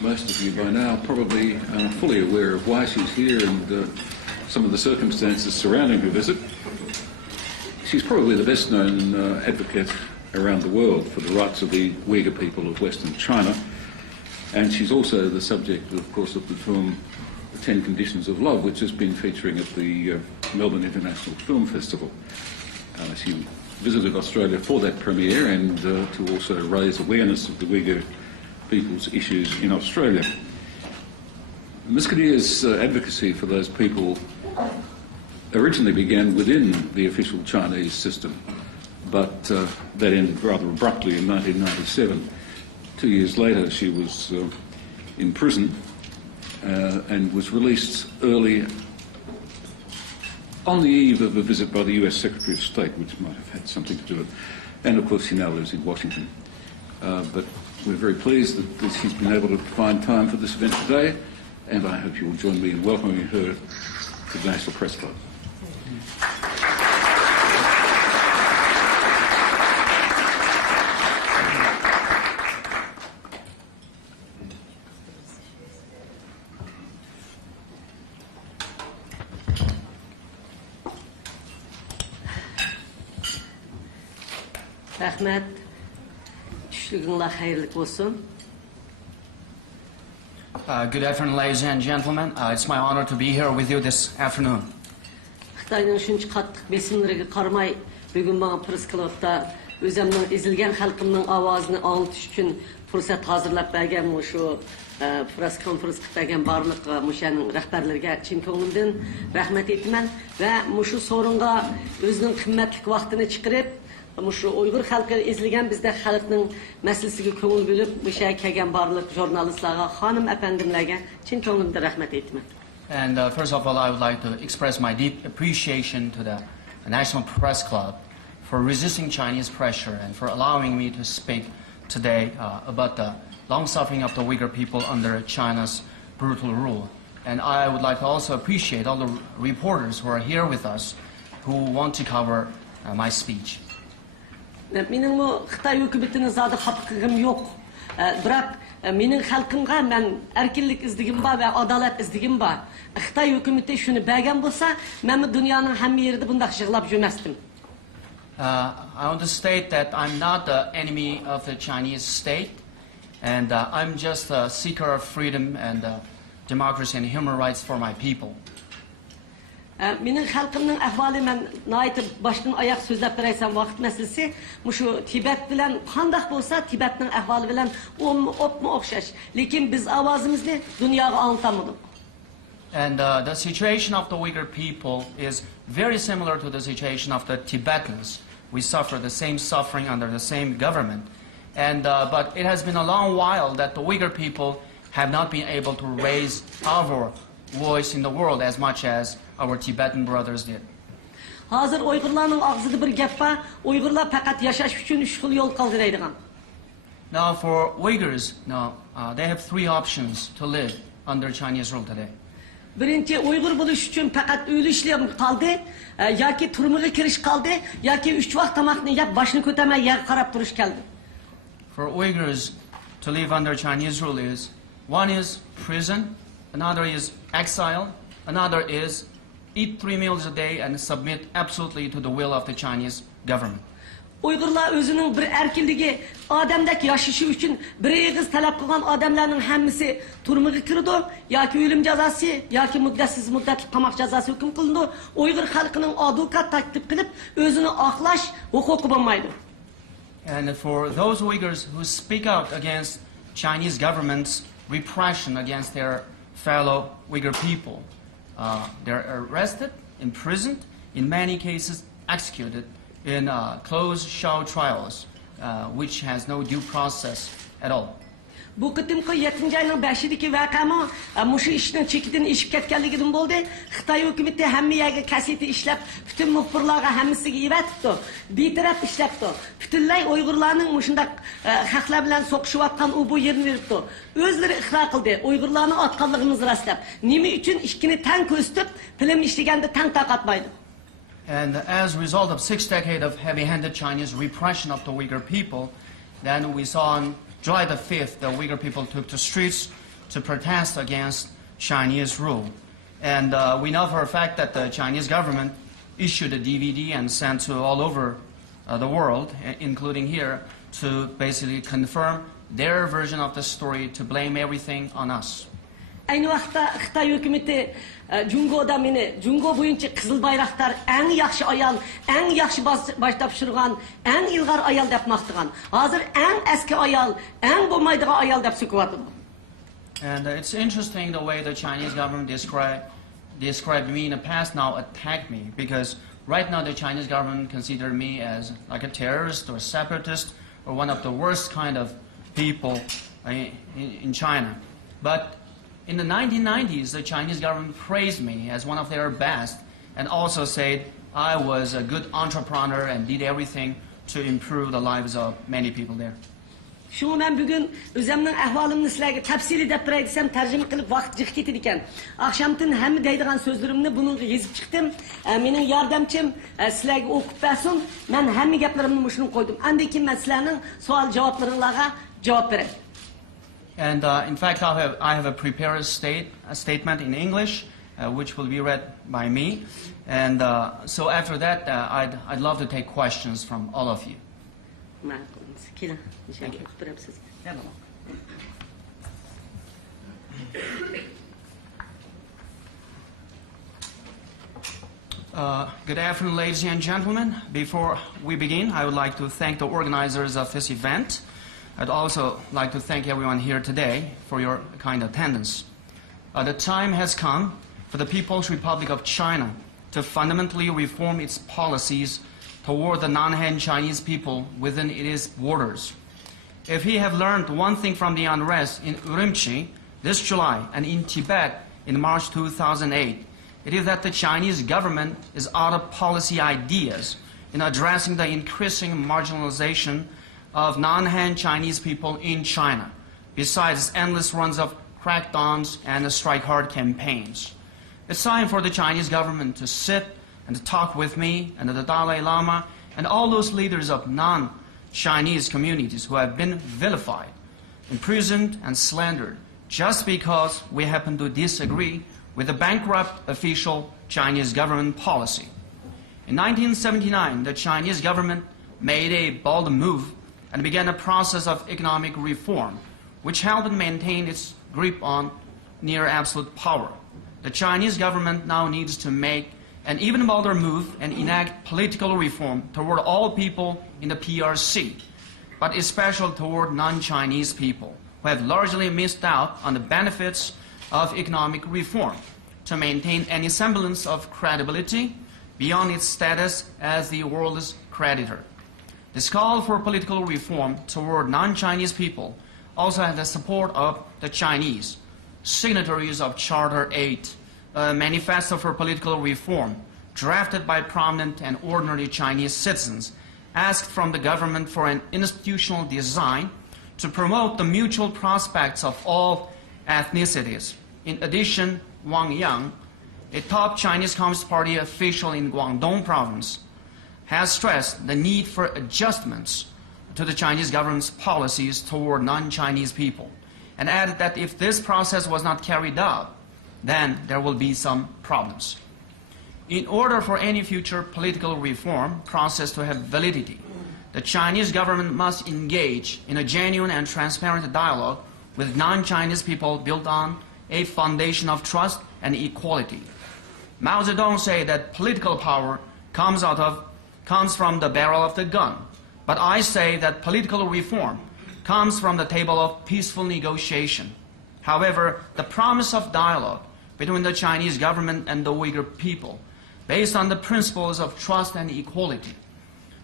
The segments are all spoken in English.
Most of you by now probably are fully aware of why she's here and some of the circumstances surrounding her visit. She's probably the best known advocate around the world for the rights of the Uyghur people of Western China, and she's also the subject, of course, of the film The 10 Conditions of Love, which has been featuring at the Melbourne International Film Festival. She visited Australia for that premiere and to also raise awareness of the Uyghur people's issues in Australia. Ms. Kadeer's advocacy for those people originally began within the official Chinese system, but that ended rather abruptly in 1997. 2 years later, she was in prison and was released early on the eve of a visit by the US Secretary of State, which might have had something to do with it. And of course, she now lives in Washington. But we're very pleased that she's been able to find time for this event today, and I hope you will join me in welcoming her to the National Press Club. Rahmet, düşlüğünle hayırlı olsun. Good afternoon, ladies and gentlemen. It's my honor to be here with you this afternoon. Xitayning shuncha qattiq besimlariga qaramay, bugun menga press klubda o'zimning ezilgan xalqimning ovozini anglatish uchun fursat hozirlab bergan shu press conference qilgan barliq mushaning rahbarlariga chin ko'nglimdan rahmat aytaman va shu so'ringa o'zining qimmatli vaqtini chiqarib şu Uyghur halkı izleyen bizde halkının meselesiga ko'ngil bo'lib o'sha kelgan barliq jurnalistlarga, xonim efendimlarga chin ko'nglimdan rahmat aytaman. And first of all, I would like to express my deep appreciation to the National Press Club for resisting Chinese pressure and for allowing me to speak today about the long suffering of the Uyghur people under China's brutal rule. And I would like to also appreciate all the reporters who are here with us who want to cover my speech. Benim bu Xitay hükümetinin zaten hakkım yok. Bırak benim halkımga ben erkinlik izdigim var ve adalet izdigim var. Xitay hükümeti şunu belgen bulsa, ben dünyanın hem yerinde bunda şıklap jümestim. I want to state that I'm not the enemy of the Chinese state, and I'm just a seeker of freedom and democracy and human rights for my people. Benim halkımın ahvali ben nayet baştan ayak sözlep bireysem vakit meselesi şu Tibet bilen kandak olsa Tibet'in ahvali bilen opmu okşaş. Lakin biz avazımızı dünyaya anlatamadık. And the situation of the Uyghur people is very similar to the situation of the Tibetans. We suffer the same suffering under the same government. And but it has been a long while that the Uyghur people have not been able to raise our voice in the world as much as our Tibetan brothers did. Hazır Uygurlarning ağzıda bir gap var. Uygurlar fakat yaşaş üçün üç xil yol kaldı deydigan. Now for Uyghurs, they have three options to live under Chinese rule today. Birinci Uygur buluş için fakat ölüşlüğüm kaldı, ya ki turmuğa kiriş kaldı, ya ki 3 vakt tamakını yap, başını köteme yer karab duruş geldi. For Uyghurs to live under Chinese rule is, one is prison, another is exile, another is eat 3 meals a day and submit absolutely to the will of the Chinese government. Uygurlar özünün bir erkinliği, adamdaki yaşaşı için bir eğiz talep kılan adamların hemmisi turmuğa kirdi, ya ki ölüm cezası, ya ki müddətsiz müddətli qamaq cezası hüküm kılındı. Uygur halkının avukat taklif kılıp özünü aklaş hukuku bulmaydı. And for those Uyghurs who speak out against Chinese government's repression against their fellow Uyghur people, they're arrested, imprisoned, in many cases executed in closed show trials, which has no due process at all. Bu kıtımkı 7. ayının 5'deki vakamı muşu işinin çekidin işip ketkenliginden oldu. Xitay hükümeti hemmi yerge kaseti işlep, bütün muhbirlarga hemmisiga ivetipti. Bir taraf işlepti. Bütünlay Uygurlarning muşundak haklar bilen sokuşuvatkan bu yerini veripti. Özleri ixra kıldı. Uygurlarning atkanlığımızı rastlap. Nimi üçün işkini ten köstüp, film işlegende ten takatmaydı. And as a result of 6 decades of heavy-handed Chinese repression of the Uyghur people, then we saw on July the 5th, the Uyghur people took to streets to protest against Chinese rule. And we know for a fact that the Chinese government issued a DVD and sent to all over the world, including here, to basically confirm their version of the story, to blame everything on us. Aynı vaqtda Xitoy hukumati Jungoda meni Jungo bo'yicha qizil bayroqlar eng yaxshi ayol, eng yaxshi bosh topshirgan, eng ilg'or ayol deb maqtagan. Hozir eng eski ayol, eng bo'lmaydigan ayol deb so'kyapti. And it's interesting the way the Chinese government described me in the past, now attacked me, because right now the Chinese government considered me as like a terrorist or separatist or one of the worst kind of people in China. But in the 1990s, the Chinese government praised me as one of their best and also said I was a good entrepreneur and did everything to improve the lives of many people there. Şunu ben bugün özümün ahvalımını sizlerge tafsili dep biray desem tercüme kılıp vaqt jiq ketidi ekan. Akşamtın hem deydigan sözlerimni bunu yazıp çıktım. Mening yordamchim sizlerge okup bersin. Men hamma gaplarimni mushuni qo'ydim. Andan keyin men sizlarning savol javoblariga javob beraman. And in fact, I have prepared a statement in English, which will be read by me. And so after that, I'd love to take questions from all of you. Thank you. Good afternoon, ladies and gentlemen. Before we begin, I would like to thank the organizers of this event. I'd also like to thank everyone here today for your kind attendance. The time has come for the People's Republic of China to fundamentally reform its policies toward the non-Han Chinese people within its borders. If we have learned one thing from the unrest in Urumqi this July and in Tibet in March 2008, it is that the Chinese government is out of policy ideas in addressing the increasing marginalization of non-Han Chinese people in China, besides endless runs of crackdowns and strike-hard campaigns. It's time for the Chinese government to sit and to talk with me and the Dalai Lama and all those leaders of non-Chinese communities who have been vilified, imprisoned and slandered just because we happen to disagree with the bankrupt official Chinese government policy. In 1979, the Chinese government made a bold move and began a process of economic reform, which helped maintain its grip on near absolute power. The Chinese government now needs to make an even bolder move and enact political reform toward all people in the PRC, but especially toward non-Chinese people who have largely missed out on the benefits of economic reform to maintain any semblance of credibility beyond its status as the world's creditor. This call for political reform toward non-Chinese people also had the support of the Chinese, signatories of Charter 8, a manifesto for political reform, drafted by prominent and ordinary Chinese citizens, asked from the government for an institutional design to promote the mutual prospects of all ethnicities. In addition, Wang Yang, a top Chinese Communist Party official in Guangdong province, has stressed the need for adjustments to the Chinese government's policies toward non-Chinese people, and added that if this process was not carried out, then there will be some problems. In order for any future political reform process to have validity, the Chinese government must engage in a genuine and transparent dialogue with non-Chinese people built on a foundation of trust and equality. Mao Zedong said that political power comes from the barrel of the gun, but I say that political reform comes from the table of peaceful negotiation. However, the promise of dialogue between the Chinese government and the Uyghur people, based on the principles of trust and equality,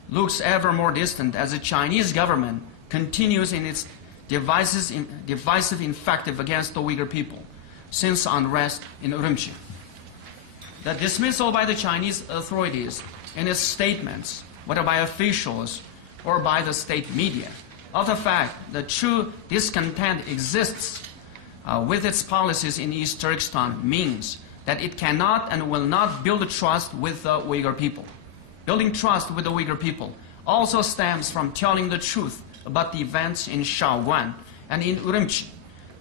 looks ever more distant as the Chinese government continues in its divisive invective against the Uyghur people since unrest in Urumqi. The dismissal by the Chinese authorities in its statements, whether by officials or by the state media, of the fact that true discontent exists with its policies in East Turkestan means that it cannot and will not build trust with the Uyghur people. Building trust with the Uyghur people also stems from telling the truth about the events in Shaoguan and in Urumqi,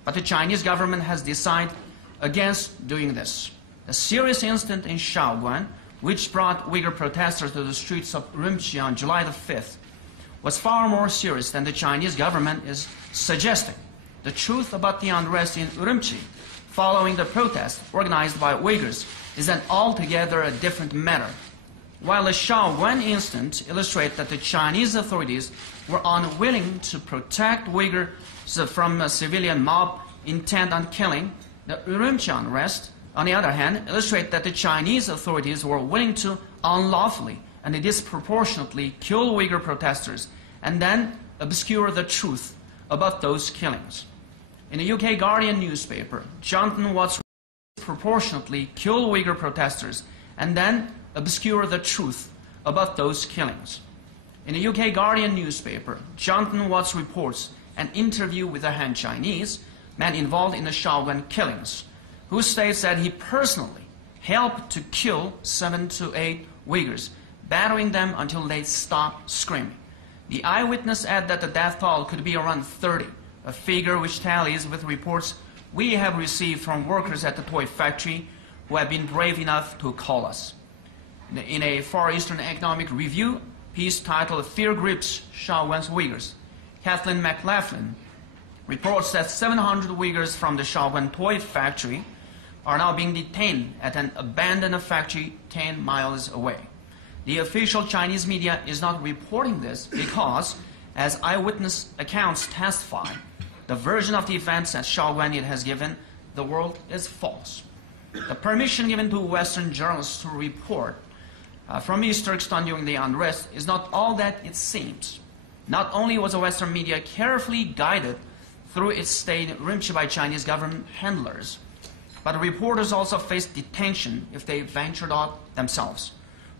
but the Chinese government has decided against doing this. The serious incident in Shaoguan, which brought Uyghur protesters to the streets of Urumqi on July the 5th, was far more serious than the Chinese government is suggesting. The truth about the unrest in Urumqi following the protest organized by Uyghurs is an altogether different matter. While the Shaoguan incident illustrates that the Chinese authorities were unwilling to protect Uyghurs from a civilian mob intent on killing, the Urumqi unrest, on the other hand, illustrates that the Chinese authorities were willing to unlawfully and disproportionately kill Uyghur protesters and then obscure the truth about those killings. In the UK Guardian newspaper, Jonathan Watts disproportionately killed Uyghur protesters and then obscure the truth about those killings. In the UK Guardian newspaper, Jonathan Watts reports an interview with a Han Chinese man involved in the Shaoguan killings, who states that he personally helped to kill 7 to 8 Uyghurs, battering them until they stopped screaming. The eyewitness added that the death toll could be around 30, a figure which tallies with reports we have received from workers at the toy factory who have been brave enough to call us. In a Far Eastern Economic Review piece titled "Fear Grips Shaoguan's Uyghurs," Kathleen McLaughlin reports that 700 Uyghurs from the Shaoguan toy factory are now being detained at an abandoned factory 10 miles away. The official Chinese media is not reporting this because, as eyewitness accounts testify, the version of the events that Shaoguan it has given the world is false. The permission given to Western journalists to report from East Turkestan during the unrest is not all that it seems. Not only was the Western media carefully guided through its stay in Urumqi by Chinese government handlers, but reporters also faced detention if they ventured out themselves.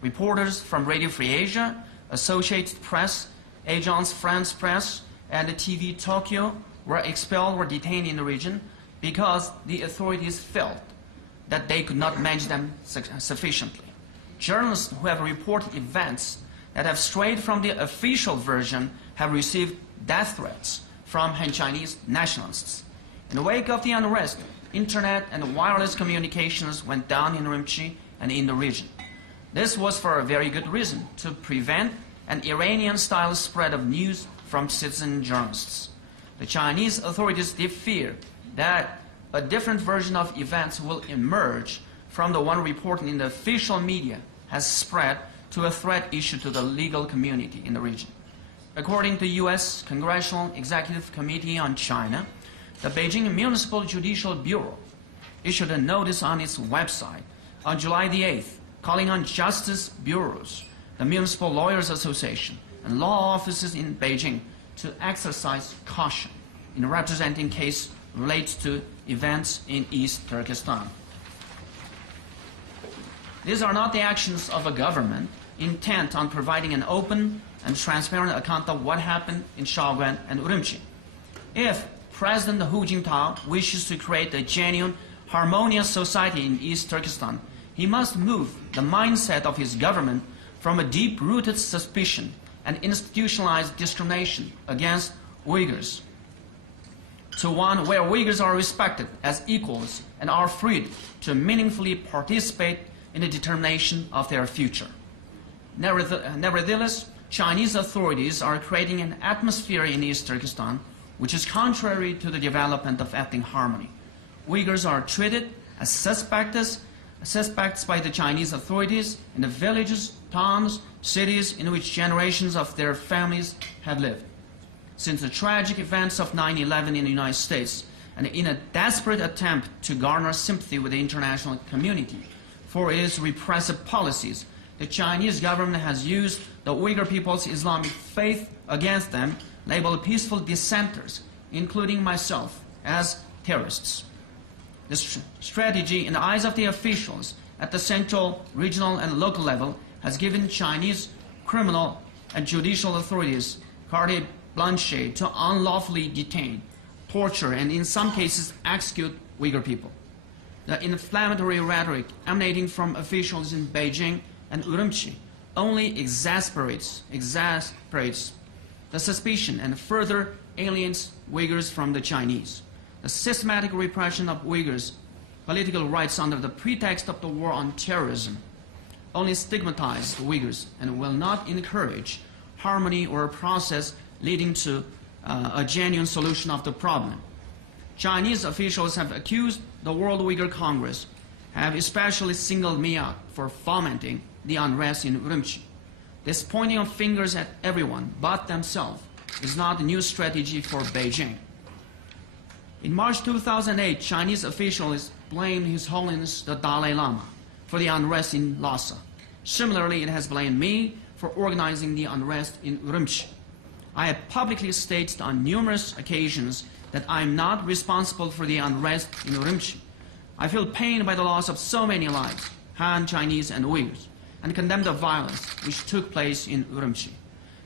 Reporters from Radio Free Asia, Associated Press, Agence France Press, and the TV Tokyo were expelled or detained in the region because the authorities felt that they could not manage them sufficiently. Journalists who have reported events that have strayed from the official version have received death threats from Han Chinese nationalists. In the wake of the unrest, internet and wireless communications went down in Urumqi and in the region. This was for a very good reason, to prevent an Iranian-style spread of news from citizen journalists. The Chinese authorities did fear that a different version of events will emerge from the one reported in the official media has spread to a threat issued to the legal community in the region. According to U.S. Congressional Executive Committee on China, the Beijing Municipal Judicial Bureau issued a notice on its website on July the 8th calling on justice bureaus, the Municipal Lawyers Association, and law offices in Beijing to exercise caution in representing cases related to events in East Turkestan. These are not the actions of a government intent on providing an open and transparent account of what happened in Shaoguan and Urumqi. If President Hu Jintao wishes to create a genuine, harmonious society in East Turkestan, he must move the mindset of his government from a deep-rooted suspicion and institutionalized discrimination against Uyghurs to one where Uyghurs are respected as equals and are freed to meaningfully participate in the determination of their future. Nevertheless, Chinese authorities are creating an atmosphere in East Turkestan which is contrary to the development of ethnic harmony. Uyghurs are treated as suspects by the Chinese authorities in the villages, towns, cities in which generations of their families have lived. Since the tragic events of 9/11 in the United States, and in a desperate attempt to garner sympathy with the international community for its repressive policies, the Chinese government has used the Uyghur people's Islamic faith against them, labeled peaceful dissenters, including myself, as terrorists. This strategy, in the eyes of the officials at the central, regional, and local level, has given Chinese criminal and judicial authorities carte blanche to unlawfully detain, torture, and in some cases execute Uyghur people. The inflammatory rhetoric emanating from officials in Beijing and Urumqi only exasperates the suspicion and further alienates Uyghurs from the Chinese. The systematic repression of Uyghurs' political rights under the pretext of the war on terrorism only stigmatizes the Uyghurs and will not encourage harmony or a process leading to a genuine solution of the problem. Chinese officials have accused the World Uyghur Congress, have especially singled me out for fomenting the unrest in Urumqi. This pointing of fingers at everyone but themselves is not a new strategy for Beijing. In March 2008, Chinese officials blamed His Holiness the Dalai Lama for the unrest in Lhasa. Similarly, it has blamed me for organizing the unrest in Urumqi. I have publicly stated on numerous occasions that I am not responsible for the unrest in Urumqi. I feel pained by the loss of so many lives, Han, Chinese, and Uighurs, and condemn the violence which took place in Urumqi.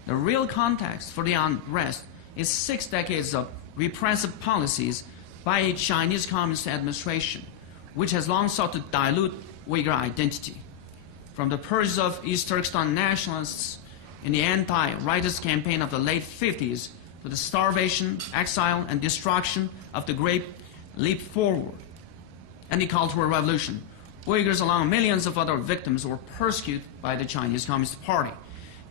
The real context for the unrest is 6 decades of repressive policies by a Chinese Communist administration, which has long sought to dilute Uyghur identity. From the purges of East Turkestan nationalists in the anti-rightist campaign of the late 50s to the starvation, exile, and destruction of the Great Leap Forward and the Cultural Revolution, Uyghurs, along millions of other victims, were persecuted by the Chinese Communist Party.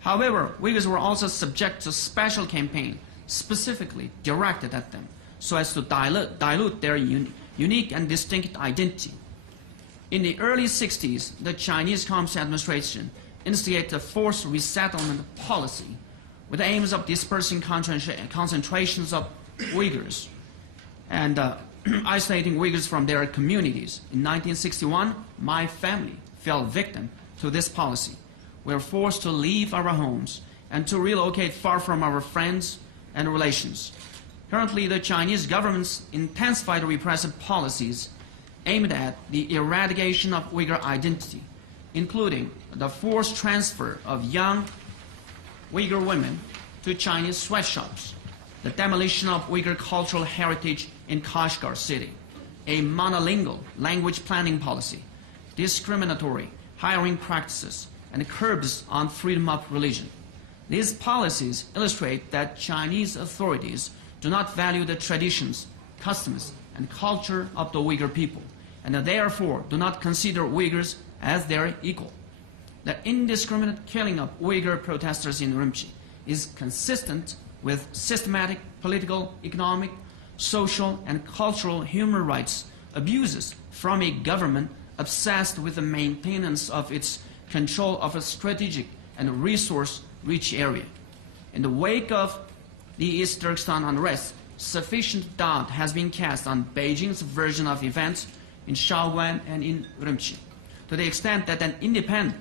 However, Uyghurs were also subject to special campaign specifically directed at them so as to dilute their unique and distinct identity. In the early 60s, the Chinese Communist administration instigated a forced resettlement policy with the aims of dispersing concentrations of Uyghurs and isolating Uyghurs from their communities. In 1961, my family fell victim to this policy. We were forced to leave our homes and to relocate far from our friends and relations. Currently, the Chinese government's intensified repressive policies aimed at the eradication of Uyghur identity, including the forced transfer of young Uyghur women to Chinese sweatshops, the demolition of Uyghur cultural heritage in Kashgar city, a monolingual language planning policy, discriminatory hiring practices, and curbs on freedom of religion. These policies illustrate that Chinese authorities do not value the traditions, customs, and culture of the Uyghur people, and therefore do not consider Uyghurs as their equal. The indiscriminate killing of Uyghur protesters in Urumqi is consistent with systematic political, economic, social, and cultural human rights abuses from a government obsessed with the maintenance of its control of a strategic and resource-rich area. In the wake of the East Turkestan unrest, sufficient doubt has been cast on Beijing's version of events in Shaoguan and in Urumqi, to the extent that an independent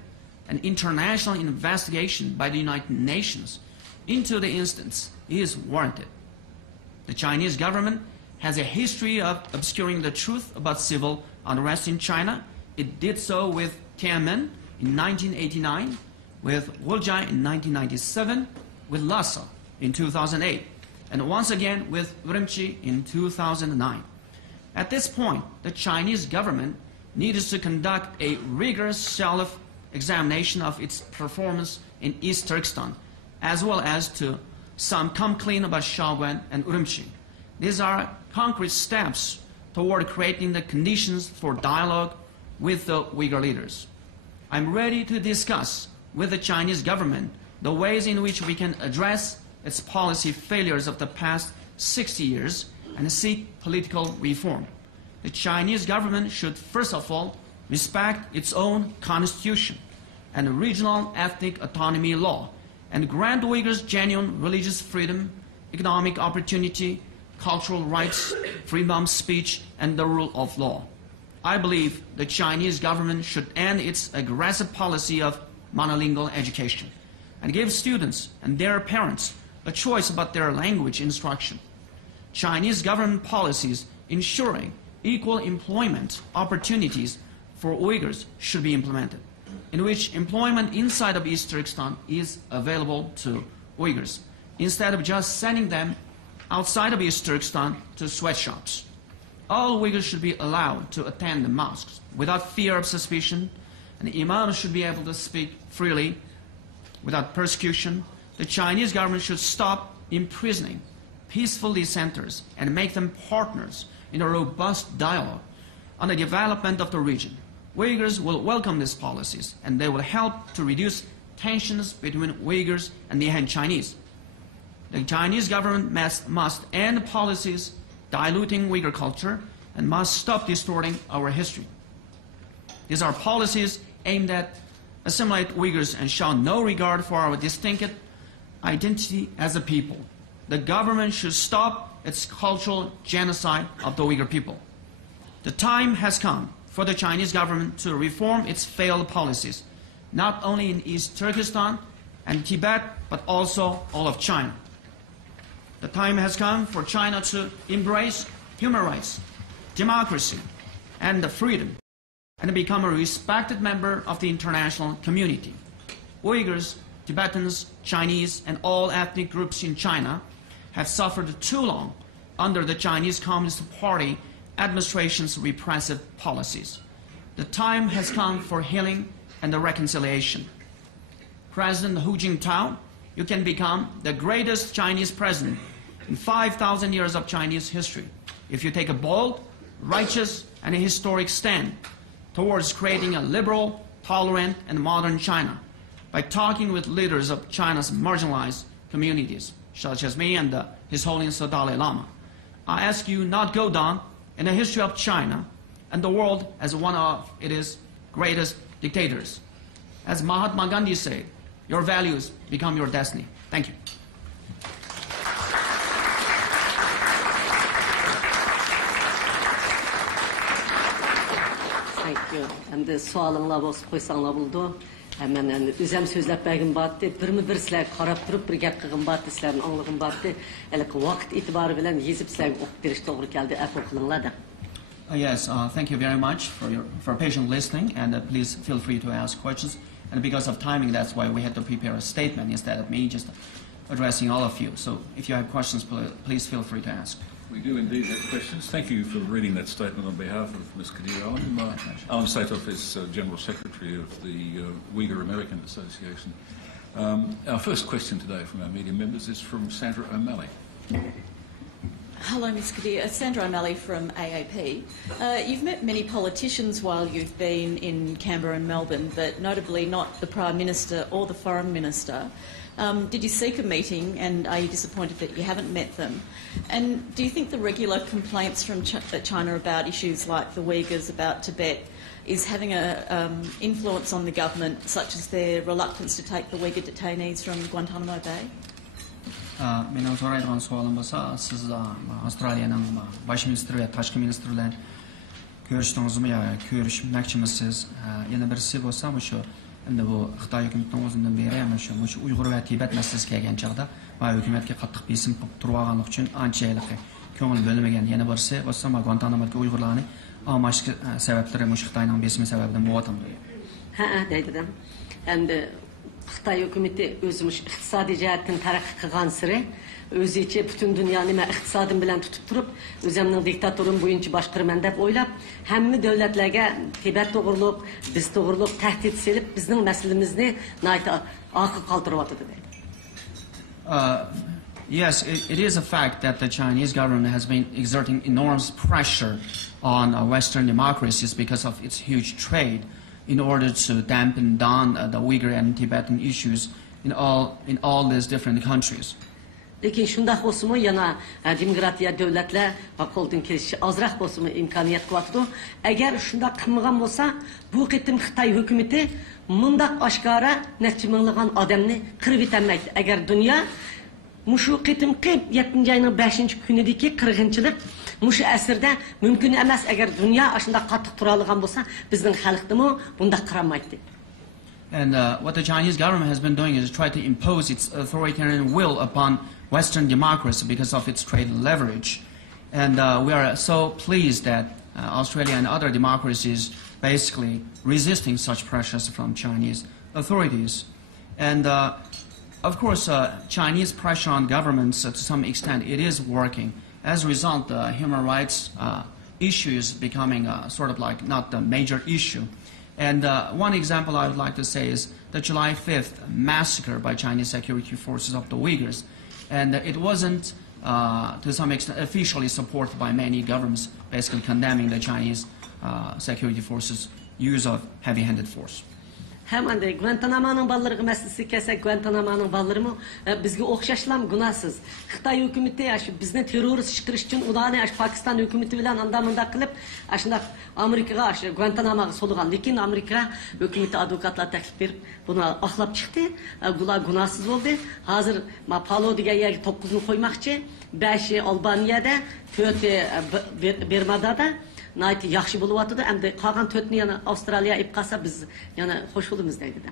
and international investigation by the United Nations into the instance is warranted. The Chinese government has a history of obscuring the truth about civil unrest in China. It did so with Tiananmen in 1989, with Wulji in 1997, with Lhasa in 2008, and once again with Urumqi in 2009. At this point, the Chinese government needs to conduct a rigorous self-examination of its performance in East Turkestan, as well as to come clean about Shaoguan and Urumqi. These are concrete steps toward creating the conditions for dialogue with the Uyghur leaders. I'm ready to discuss with the Chinese government the ways in which we can address its policy failures of the past 60 years and seek political reform. The Chinese government should first of all respect its own constitution and regional ethnic autonomy law and grant Uyghurs genuine religious freedom, economic opportunity, cultural rights, freedom of speech, and the rule of law. I believe the Chinese government should end its aggressive policy of monolingual education and give students and their parents a choice about their language instruction. Chinese government policies ensuring equal employment opportunities for Uyghurs should be implemented, in which employment inside of East Turkestan is available to Uyghurs, instead of just sending them outside of East Turkestan to sweatshops. All Uyghurs should be allowed to attend the mosques without fear of suspicion, and the imams should be able to speak freely without persecution. The Chinese government should stop imprisoning peaceful dissenters and make them partners in a robust dialogue on the development of the region. Uyghurs will welcome these policies, and they will help to reduce tensions between Uyghurs and the Han Chinese. The Chinese government must end policies diluting Uyghur culture and must stop distorting our history. These are policies aimed at assimilate Uyghurs and show no regard for our distinctive identity as a people. The government should stop its cultural genocide of the Uyghur people. The time has come for the Chinese government to reform its failed policies, not only in East Turkestan and Tibet, but also all of China. The time has come for China to embrace human rights, democracy, and freedom, and become a respected member of the international community. Uyghurs, Tibetans, Chinese, and all ethnic groups in China have suffered too long under the Chinese Communist Party administration's repressive policies. The time has come for healing and reconciliation. President Hu Jintao, you can become the greatest Chinese president in 5,000 years of Chinese history if you take a bold, righteous, and a historic stand towards creating a liberal, tolerant, and modern China by talking with leaders of China's marginalized communities, such as me and His Holiness the Dalai Lama. I ask you not go down in the history of China and the world as one of its greatest dictators. As Mahatma Gandhi said, your values become your destiny. Thank you. Thank you. And the sualınla bosib qo'ysanglar bo'ldi. Hemen o'zim so'zlab bergim bordi. Bir sizlar qarab turib bir gap qilgim bordi, sizlarni anglagim bordi. Hali vaqt e'tibori bilan yezib sizlarga o'qib berish to'g'ri keldi. Afv qilinglar. Yes, thank you very much for patient listening, and please feel free to ask questions. And because of timing, that's why we had to prepare a statement instead of me just addressing all of you. So if you have questions, please feel free to ask. We do indeed have questions. Thank you for reading that statement on behalf of Ms. Kadeer. Alan Satoff is General Secretary of the Uyghur American Association. Our first question today from our media members is from Sandra O'Malley. Hello, Ms. Kadeer. Sandra O'Malley from AAP. You've met many politicians while you've been in Canberra and Melbourne, but notably not the Prime Minister or the Foreign Minister. Did you seek a meeting, and are you disappointed that you haven't met them? And do you think the regular complaints from China about issues like the Uyghurs, about Tibet, is having an influence on the government, such as their reluctance to take the Uyghur detainees from Guantanamo Bay? Менің сұрайтын суалым болса, сіз Австралияның баш министрі ve ташқы министрлер көріштіңіз ме, көрішмекшімісіз? Yana birisi болса, мұшы endi bu Xitoy hukumatining o'zidan beri mush Uyg'ur va Tibet masalasi kelgan chog'da va hukumatga qattiq besim turib olganlik uchun anchalik ko'ngil bo'lmagan. Yana birisi bo'lsa, Guantanamoga Uyg'urlarni almashki sabablari mush Xitoyning besimi sababidan bo'latamdi. Ha, deydim. Endi Xitoy hukumati o'zimiz iqtisodiy jihatdan taraqqiy qilgan siri o'zicha butun dunyoni men iqtisodim bilan tutib turib, o'zimning diktaturim bo'yicha boshqaraman deb o'ylab, hamma davlatlarga Tibet to'g'riliq, biz to'g'riliq tahdid selib, bizning masalamizni orqa qoldiryapti deydi. Yes, it is a fact that the Chinese government has been exerting enormous pressure on Western democracies because of its huge trade, in order to dampen down the Uyghur and Tibetan issues in all these different countries. Lekin shundaq bo'lsa-mu, yana demokratiya davlatlar va qo'ldan kelishi ozroq bo'lsa-mu imkoniyat qilyapti. Agar shundaq qilmagan bo'lsa, bu qitim Xitoy hukumatı mundaq oshkora necha minglagan odamni qirib etolmaydi. Agar dunyo mushu qitimqi 7-oyning 5-kunidagi qirg'inchilik mushu asrda mumkin emas. Agar dunyo shundaq qattiq tura olgan bo'lsa, bizning xalqdimi bundaq qiramaydi. And what the Chinese government has been doing is try to impose its authoritarian will upon Western democracy because of its trade leverage. And we are so pleased that Australia and other democracies basically resisting such pressures from Chinese authorities. And of course, Chinese pressure on governments to some extent, it is working. As a result, the human rights issue is becoming sort of like not the major issue. And one example I would like to say is the July 5th massacre by Chinese security forces of the Uyghurs. And it wasn't, to some extent, officially supported by many governments, basically condemning the Chinese security forces' use of heavy-handed force. Hemen de Guantanamo'nun balları meselesi kesek Guantanamo'nun balları mı bizge okşaşlam günahsız. Xitay hükümeti aşı bizne terörist çıkırış için ulanı aşı Pakistan hükümeti bilen andamında kılıp aşında Amerika'ya aşı Guantanamo'ya soluğan. Lekin Amerika hükümeti advokatla teklif verip buna ahlap çıktı. Gula günahsız oldu. Hazır ma Palo diye yer 9'unu koymakçı. 5'i Albaniya'da, 4'ü Birma'da da Naiti yaxşı bulup atıdı. Hem de kalan tötünü yana Avustralya ip kalsa biz yana hoş bulumuz deydi de.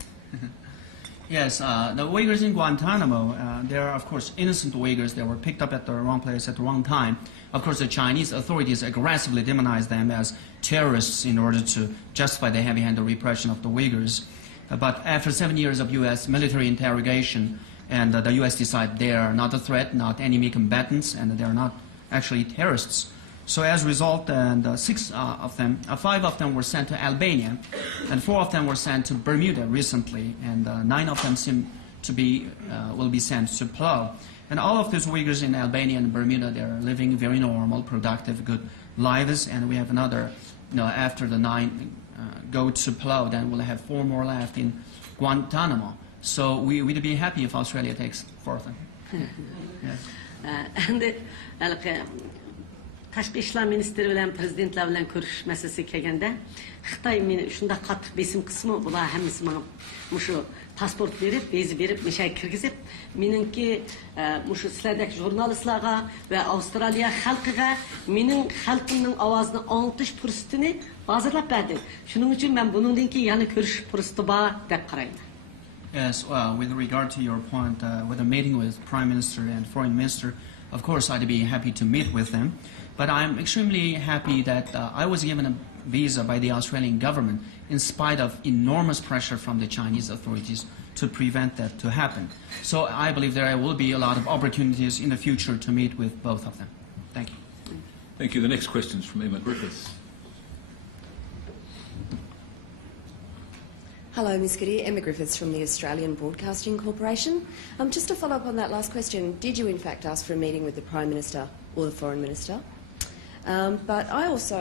Yes, the Uyghurs in Guantanamo, they are of course innocent Uyghurs. They were picked up at the wrong place at the wrong time. Of course, the Chinese authorities aggressively demonized them as terrorists in order to justify the heavy-handed repression of the Uyghurs. But after 7 years of U.S. military interrogation, and the U.S. decided they are not a threat, not enemy combatants, and they are not actually terrorists. So as a result, and 5 of them were sent to Albania, and 4 of them were sent to Bermuda recently, and 9 of them seem to be will be sent to Palau. And all of these Uyghurs in Albania and Bermuda, they are living very normal, productive, good lives. And we have another, after the 9 go to Palau, then we'll have 4 more left in Guantanamo. So we'd be happy if Australia takes 4 of them. Yes. And Tashqi İşler Ministeri bilen prezidentler bilen görüş meselesi kelgende Xitay meni şunda qattiq besim qismi bular hammasi menga mushu pasport berib, bezi berib, mishay kirgizib, meninki mushu sizlardagi jurnalistlarga va Avstraliya xalqiga mening xalqimning ovozini anglatish fursatini hozirlab berdi. Shuning uchun men buningdan keyin yana ko'rish fursati bor deb qarayman. Yes, with regard to your point, with a meeting with Prime Minister and Foreign Minister, of course I'd be happy to meet with them. But I'm extremely happy that I was given a visa by the Australian government in spite of enormous pressure from the Chinese authorities to prevent that to happen. So I believe there will be a lot of opportunities in the future to meet with both of them. Thank you. Thank you. The next question is from Emma Griffiths. Hello, Ms Kadeer. Emma Griffiths from the Australian Broadcasting Corporation. Just to follow up on that last question, did you in fact ask for a meeting with the Prime Minister or the Foreign Minister? But I also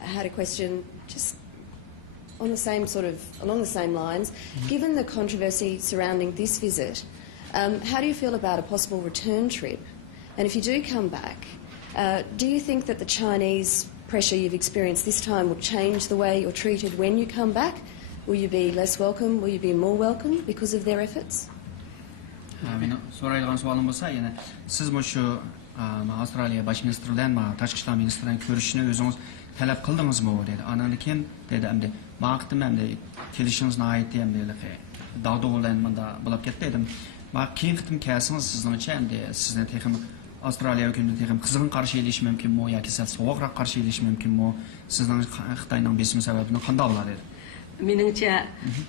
had a question just on the same along the same lines. Given the controversy surrounding this visit, how do you feel about a possible return trip? And if you do come back, do you think that the Chinese pressure you've experienced this time will change the way you're treated when you come back? Will you be less welcome? Will you be more welcome because of their efforts? So'raydigan savolim bo'lsa, yana siz shu Avstraliya bosh ministri bilan tashqi ishlar ministri bilan ko'rishishni o'zingiz talab qildingizmi dedi. Anani keyin dedi, endi vaqtim endi kelishingizni aytdi, endi dag'du bilan menda bo'lib ketdi dedim. Keyin qitim kelsangiz sizningcha endi sizni texim Avstraliya hukumati texim qizg'in qarshi elish mumkinmi yoki sovuqroq qarshi elish mumkinmi? Sizning Xitoyning besimi sababini qanday bo'ladi dedi. Meningcha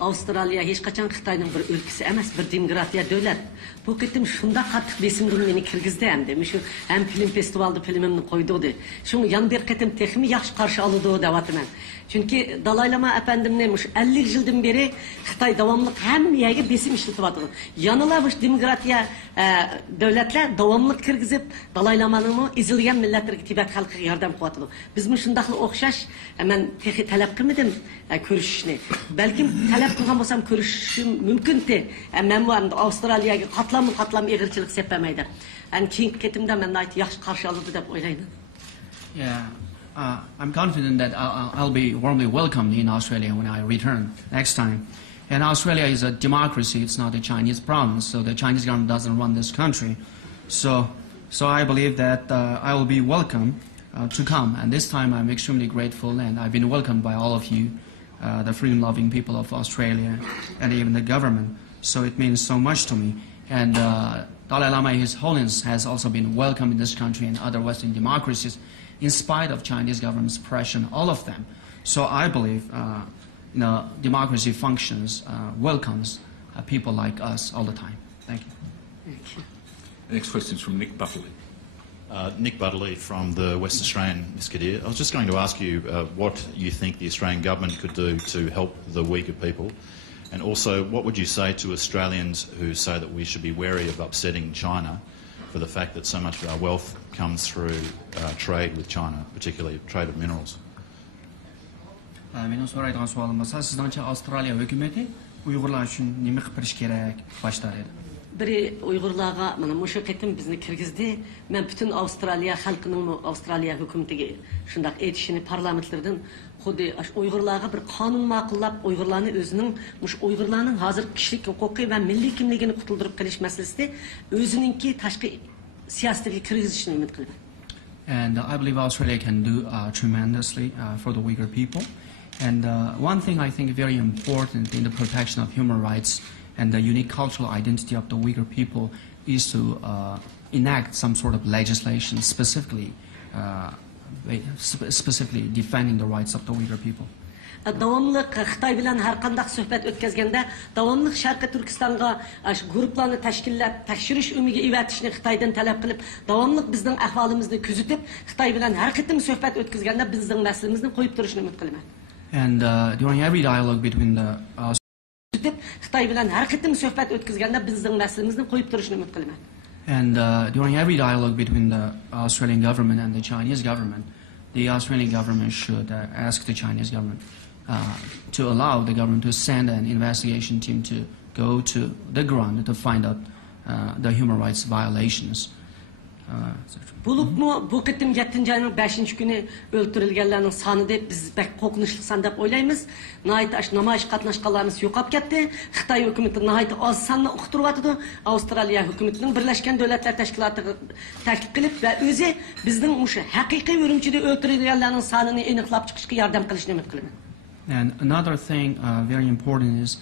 Avstraliya hech qachon Xitoyning bir o'lkasi emas, bir demokratiya davlat. Bu qitim shunda qattiq besimdan meni kirgizdi hamda. Shu ham film festivalda filmimni qo'ydi. Shunga yana bir qitim texmi yaxshi qarshi oldi deyapman. Chunki Dalai Lama efendimni 50 yildan beri Xitoy davomli hamma yerga besim ishlatyapti. Yanıla bu demokratiya davlatlar davomli kirgizib Dalai Lama'ning izilgan millatlarga Tibet xalqiga yordam qilyapti. Biz shundaqli o'xshash men texi talab qilmadim ko'rishishni. Balkim talab qilgan bo'lsam ko'rishishim mumkin-di. Men bu Avstraliyaga qatlam ig'irchilik sepamaydi. Keyin ketimda men yaxshi qarshi oladi deb o'ylayman. Yeah. I'm confident that I'll be warmly welcomed in Australia when I return next time. And Australia is a democracy, it's not a Chinese province, so the Chinese government doesn't run this country. So I believe that I will be welcome to come. And this time I'm extremely grateful, and I've been welcomed by all of you, the freedom-loving people of Australia, and even the government. So it means so much to me. And Dalai Lama, His Holiness, has also been welcomed in this country and other Western democracies, in spite of Chinese government's pressure, all of them. So I believe democracy functions, welcomes people like us all the time. Thank you. Thank you. Next question is from Nick Butterley. Nick Butterley from the West Australian, Ms Kadeer. I was just going to ask you what you think the Australian government could do to help the Uyghur people. And also, what would you say to Australians who say that we should be wary of upsetting China for the fact that so much of our wealth comes through trade with China, particularly trade of minerals? Mening so'raydigan savolim bo'lsa, sizningcha Avstraliya hukumati Uyg'urlar uchun nima qilib berish kerak boshlar edi? Biri Uyg'urlarga mana mushu qitim bizni kirgizdi. Men bütün Avstraliya xalqining Avstraliya hukumatiga shundaq aytishini parlamentlardan xuddi Uyg'urlarga bir qonun ma'qullab, Uyg'urlarni o'zining mush Uyg'urlarning hozir kishilik huquqi va milliy kimligini qutuldirib qilish masalasida o'zininki tashqi siyosatiga kirgizishni umid qilaman. And I believe Australia can do tremendously for the Uyghur people. And one thing I think very important in the protection of human rights and the unique cultural identity of the Uyghur people is to enact some sort of legislation specifically defending the rights of the Uyghur people. Davamlıq Xitay bilan har qanday söhbət ötkəzgəndə davamlıq Şərqi Türkistanğa qruplarını təşkillab, təkşiriş ümiga evatishni Xitaydan tələb qilib, davamlıq bizning ahvolimizni kuzatib, Xitay bilan har qitim söhbət ötkəzgəndə bizning masalamizni qo'yib turishni umid qilaman. And during every dialogue between the Xitay bilan har qitim söhbət ötkəzgəndə bizning masalamizni qo'yib turishni umid qilaman. And during every dialogue between the Australian government and the Chinese government, the Australian government should ask the Chinese government to allow the government to send an investigation team to go to the ground to find out the human rights violations. Bulupmu bu qitim 7 ayının 5 günü öldürülgenlerinin sanı deyip biz pek korkunçlu san dep oylaymiz. Nahayet namayış qatnaşqanlarımız yo'qolib ketdi. Xitoy hukumati nahayet az sanni uqtiryapti. Avstraliya hukumatining Birlashgan Davlatlar Tashkilotiga taklif qilib va o'zi bizning o'sha haqiqiy Urumqida o'ldirilganlarning sonini aniqlab chiqishga yordam qilishni umid qilaman. And another thing very important is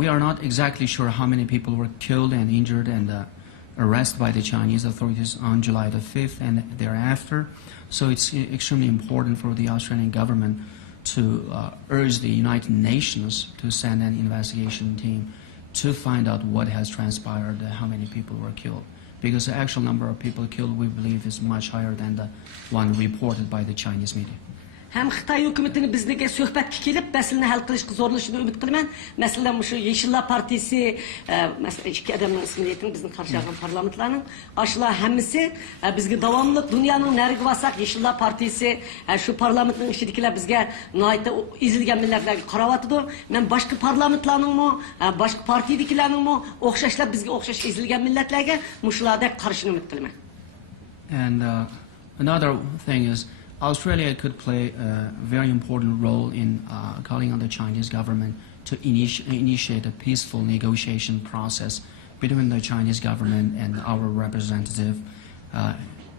we are not exactly sure how many people were killed and injured and arrested by the Chinese authorities on July the 5th and thereafter. So it's extremely important for the Australian government to urge the United Nations to send an investigation team to find out what has transpired, how many people were killed. Because the actual number of people killed, we believe, is much higher than the one reported by the Chinese media. Hem Xitay hukumatini bizga suhbatga kelib, masalani hal qilishga zo'rlashini umid qilaman. Masalan, shu Yeşillar partiyasi, masalan, ikki odamning ismini ayting, bizning qarshi olgan parlamentlarning, ashlar hammasi bizga davomli dunyoning nariga borsak, Yeşillar partiyasi, shu parlamentning ichidagilar bizga noyta ezilgan millatlarga qarayotdi. Men boshqa parlamentlarningmi, boshqa partiyadagilarningmi o'xshashlab bizga o'xshash ezilgan millatlarga mushlarda qarashini umid qilaman. And another thing is Australia could play a very important role in calling on the Chinese government to initiate a peaceful negotiation process between the Chinese government and our representative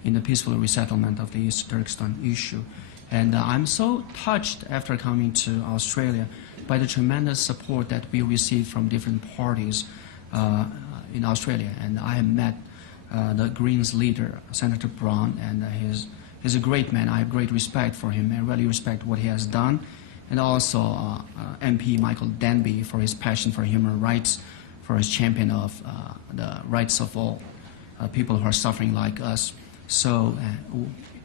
in the peaceful resettlement of the East Turkistan issue. And I'm so touched after coming to Australia by the tremendous support that we received from different parties in Australia. And I have met the Greens leader, Senator Brown, and he's a great man. I have great respect for him. I really respect what he has done. And also MP Michael Denby for his passion for human rights, for his champion of the rights of all people who are suffering like us. So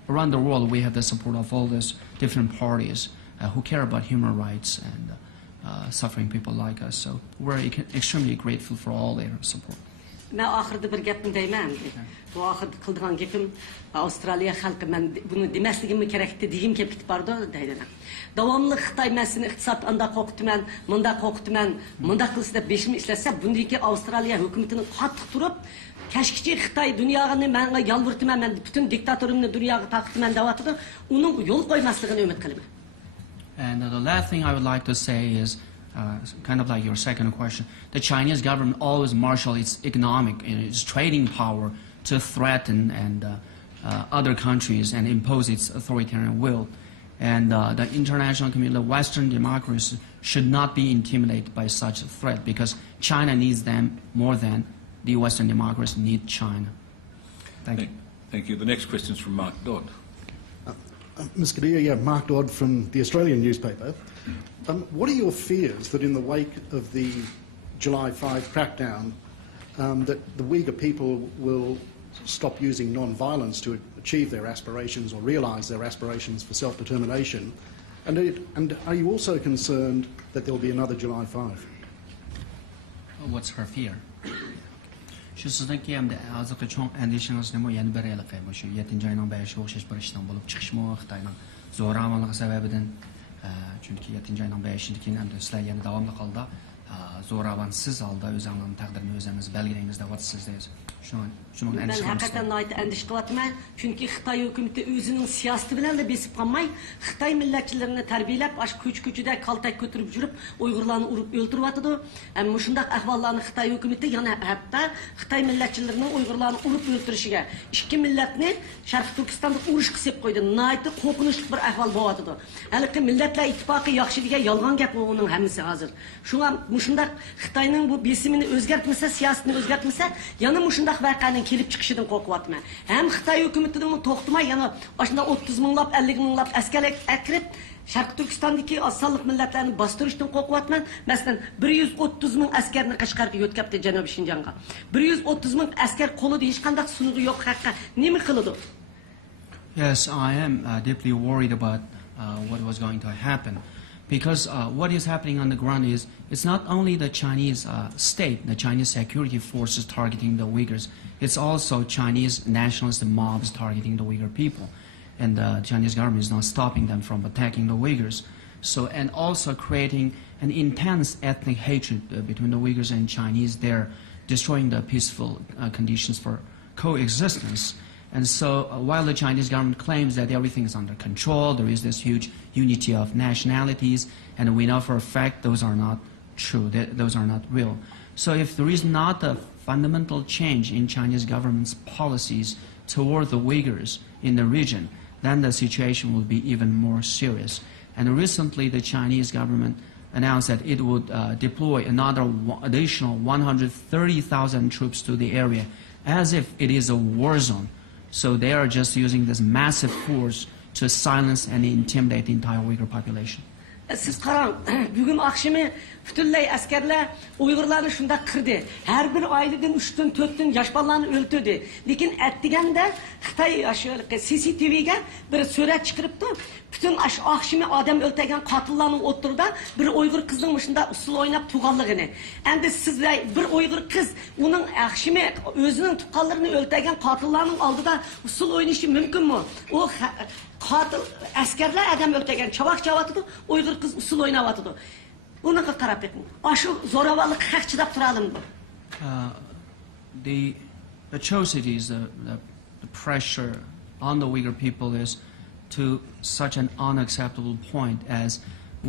around the world, we have the support of all these different parties who care about human rights and suffering people like us. So we're extremely grateful for all their support. Ben ahırda bir gapni deyman. Bu ahırda qildigan gapim Avstraliya xalqi men buni demasligimni kerakdi degim kelib ketib bordi deydilar. Davomli Xitoy masalani iqtisod anda qo'qitman, munda qo'qitman, munda qilsa deb beshimni ishlasa, bundagi Avstraliya hukumatining qattiq turib, kashkichi Xitoy dunyoni menga yolvirtman, men butun diktatorimni dunyoga taqitman deyotdi. Uning yo'l qo'ymasligini umid qilaman. And the last thing I would like to say is kind of like your second question. The Chinese government always marshal its economic and its trading power to threaten and other countries and impose its authoritarian will. And the international community, the Western democracies, should not be intimidated by such a threat because China needs them more than the Western democracies need China. Thank you. Thank you. The next question is from Mark Dodd. Ms. Kadeer, yeah, Mark Dodd from the Australian newspaper. What are your fears that in the wake of the July 5 crackdown that the Uyghur people will stop using non-violence to achieve their aspirations or realise their aspirations for self-determination? And are you also concerned that there will be another July 5? what's her fear? Shu sizning hamda hozirgi cho'ng andishingiz nima yana bir iliqi shu 7 oyning bashi o'xshash bir ishdan bo'lib chiqishmi Xitoyning zo'ravonligi sababidan chunki 7 oyning bashidan keyin hamda sizlar yana davomli holda zo'ravonsiz holda o'zingizning taqdirini o'zingiz belgilaymiz deb o'tasiz. Şunun ben hakikaten endiş kılatmam. Çünkü Xitay hükümeti özünün siyaseti bilen de besip kalmay. Xitay milletçilerini terbiyelep, aş küçüde kaltak götürüp jürüp Uygurlarını urup öldürüp atıdı. Ama şundak ahvallarını Xitay hükümeti yani hatta Xitay milletçilerini Uygurlarını urup öldürüşüge. İki milletini Şarkı Türkistan'da uruş kısıp koydu. Naiti korkunçluk bir ahval boğatıdı. Halbuki milletler ittifakı yakşı diye yalgan gap onun hemisi hazır. Şuna şundak Xitay'nın bu besimini özgertmese, siyasetini özgertmese, yanı şundak vakaning kelib chiqishidan qo'rqyapman. Ham Xitoy hukumatining to'xtamay yana oshunda 30 minglab, 50 minglab askarlar akirib Sharq Turkistondagi osonlik millatlarni bostirishdan qo'rqyapman. Masalan, 130 ming askarni Qashqarga yo'tkapti Janubiy Shinjonga. 130 ming askar qo'lida hech qanday sunug'i yo'q haqqa nima qiladi? Yes, I am deeply worried about what was going to happen. Because what is happening on the ground is, it's not only the Chinese state, the Chinese security forces targeting the Uyghurs, it's also Chinese nationalist mobs targeting the Uyghur people. And the Chinese government is not stopping them from attacking the Uyghurs. So, and also creating an intense ethnic hatred between the Uyghurs and Chinese. They're destroying the peaceful conditions for coexistence. And so while the Chinese government claims that everything is under control, there is this huge unity of nationalities, and we know for a fact those are not true, those are not real. So if there is not a fundamental change in Chinese government's policies toward the Uyghurs in the region, then the situation will be even more serious. And recently the Chinese government announced that it would deploy another additional 130,000 troops to the area as if it is a war zone. So they are just using this massive force to silence and intimidate the entire Uyghur population. Siz qarang, bugün akşamı bütünley askerler Uygurlarını şunda kırdı. Her bir aileden 3'ten 4'ten yaş ballarını öldürdü. Lekin ettigende Xitay CCTV'ge bir suret çıkarıptı. Bütün akşamı adam öldürgen katıllarının oturda bir Uygur kızın başında usul oynap tuğallığını. Endi sizler bir Uygur kız onun akşamı özünün tuğallarını öldürgen katıllarının aldıda usul oynayışı mümkün mü? O katil askerler adam öldürgen çabak çavatıdı, Uygur kız usul oynavatıdı. Bunu qarab bekin. Aşı zoravallık haq chidab turalım. The atrocities, the pressure on the Uyghur people is to such an unacceptable point as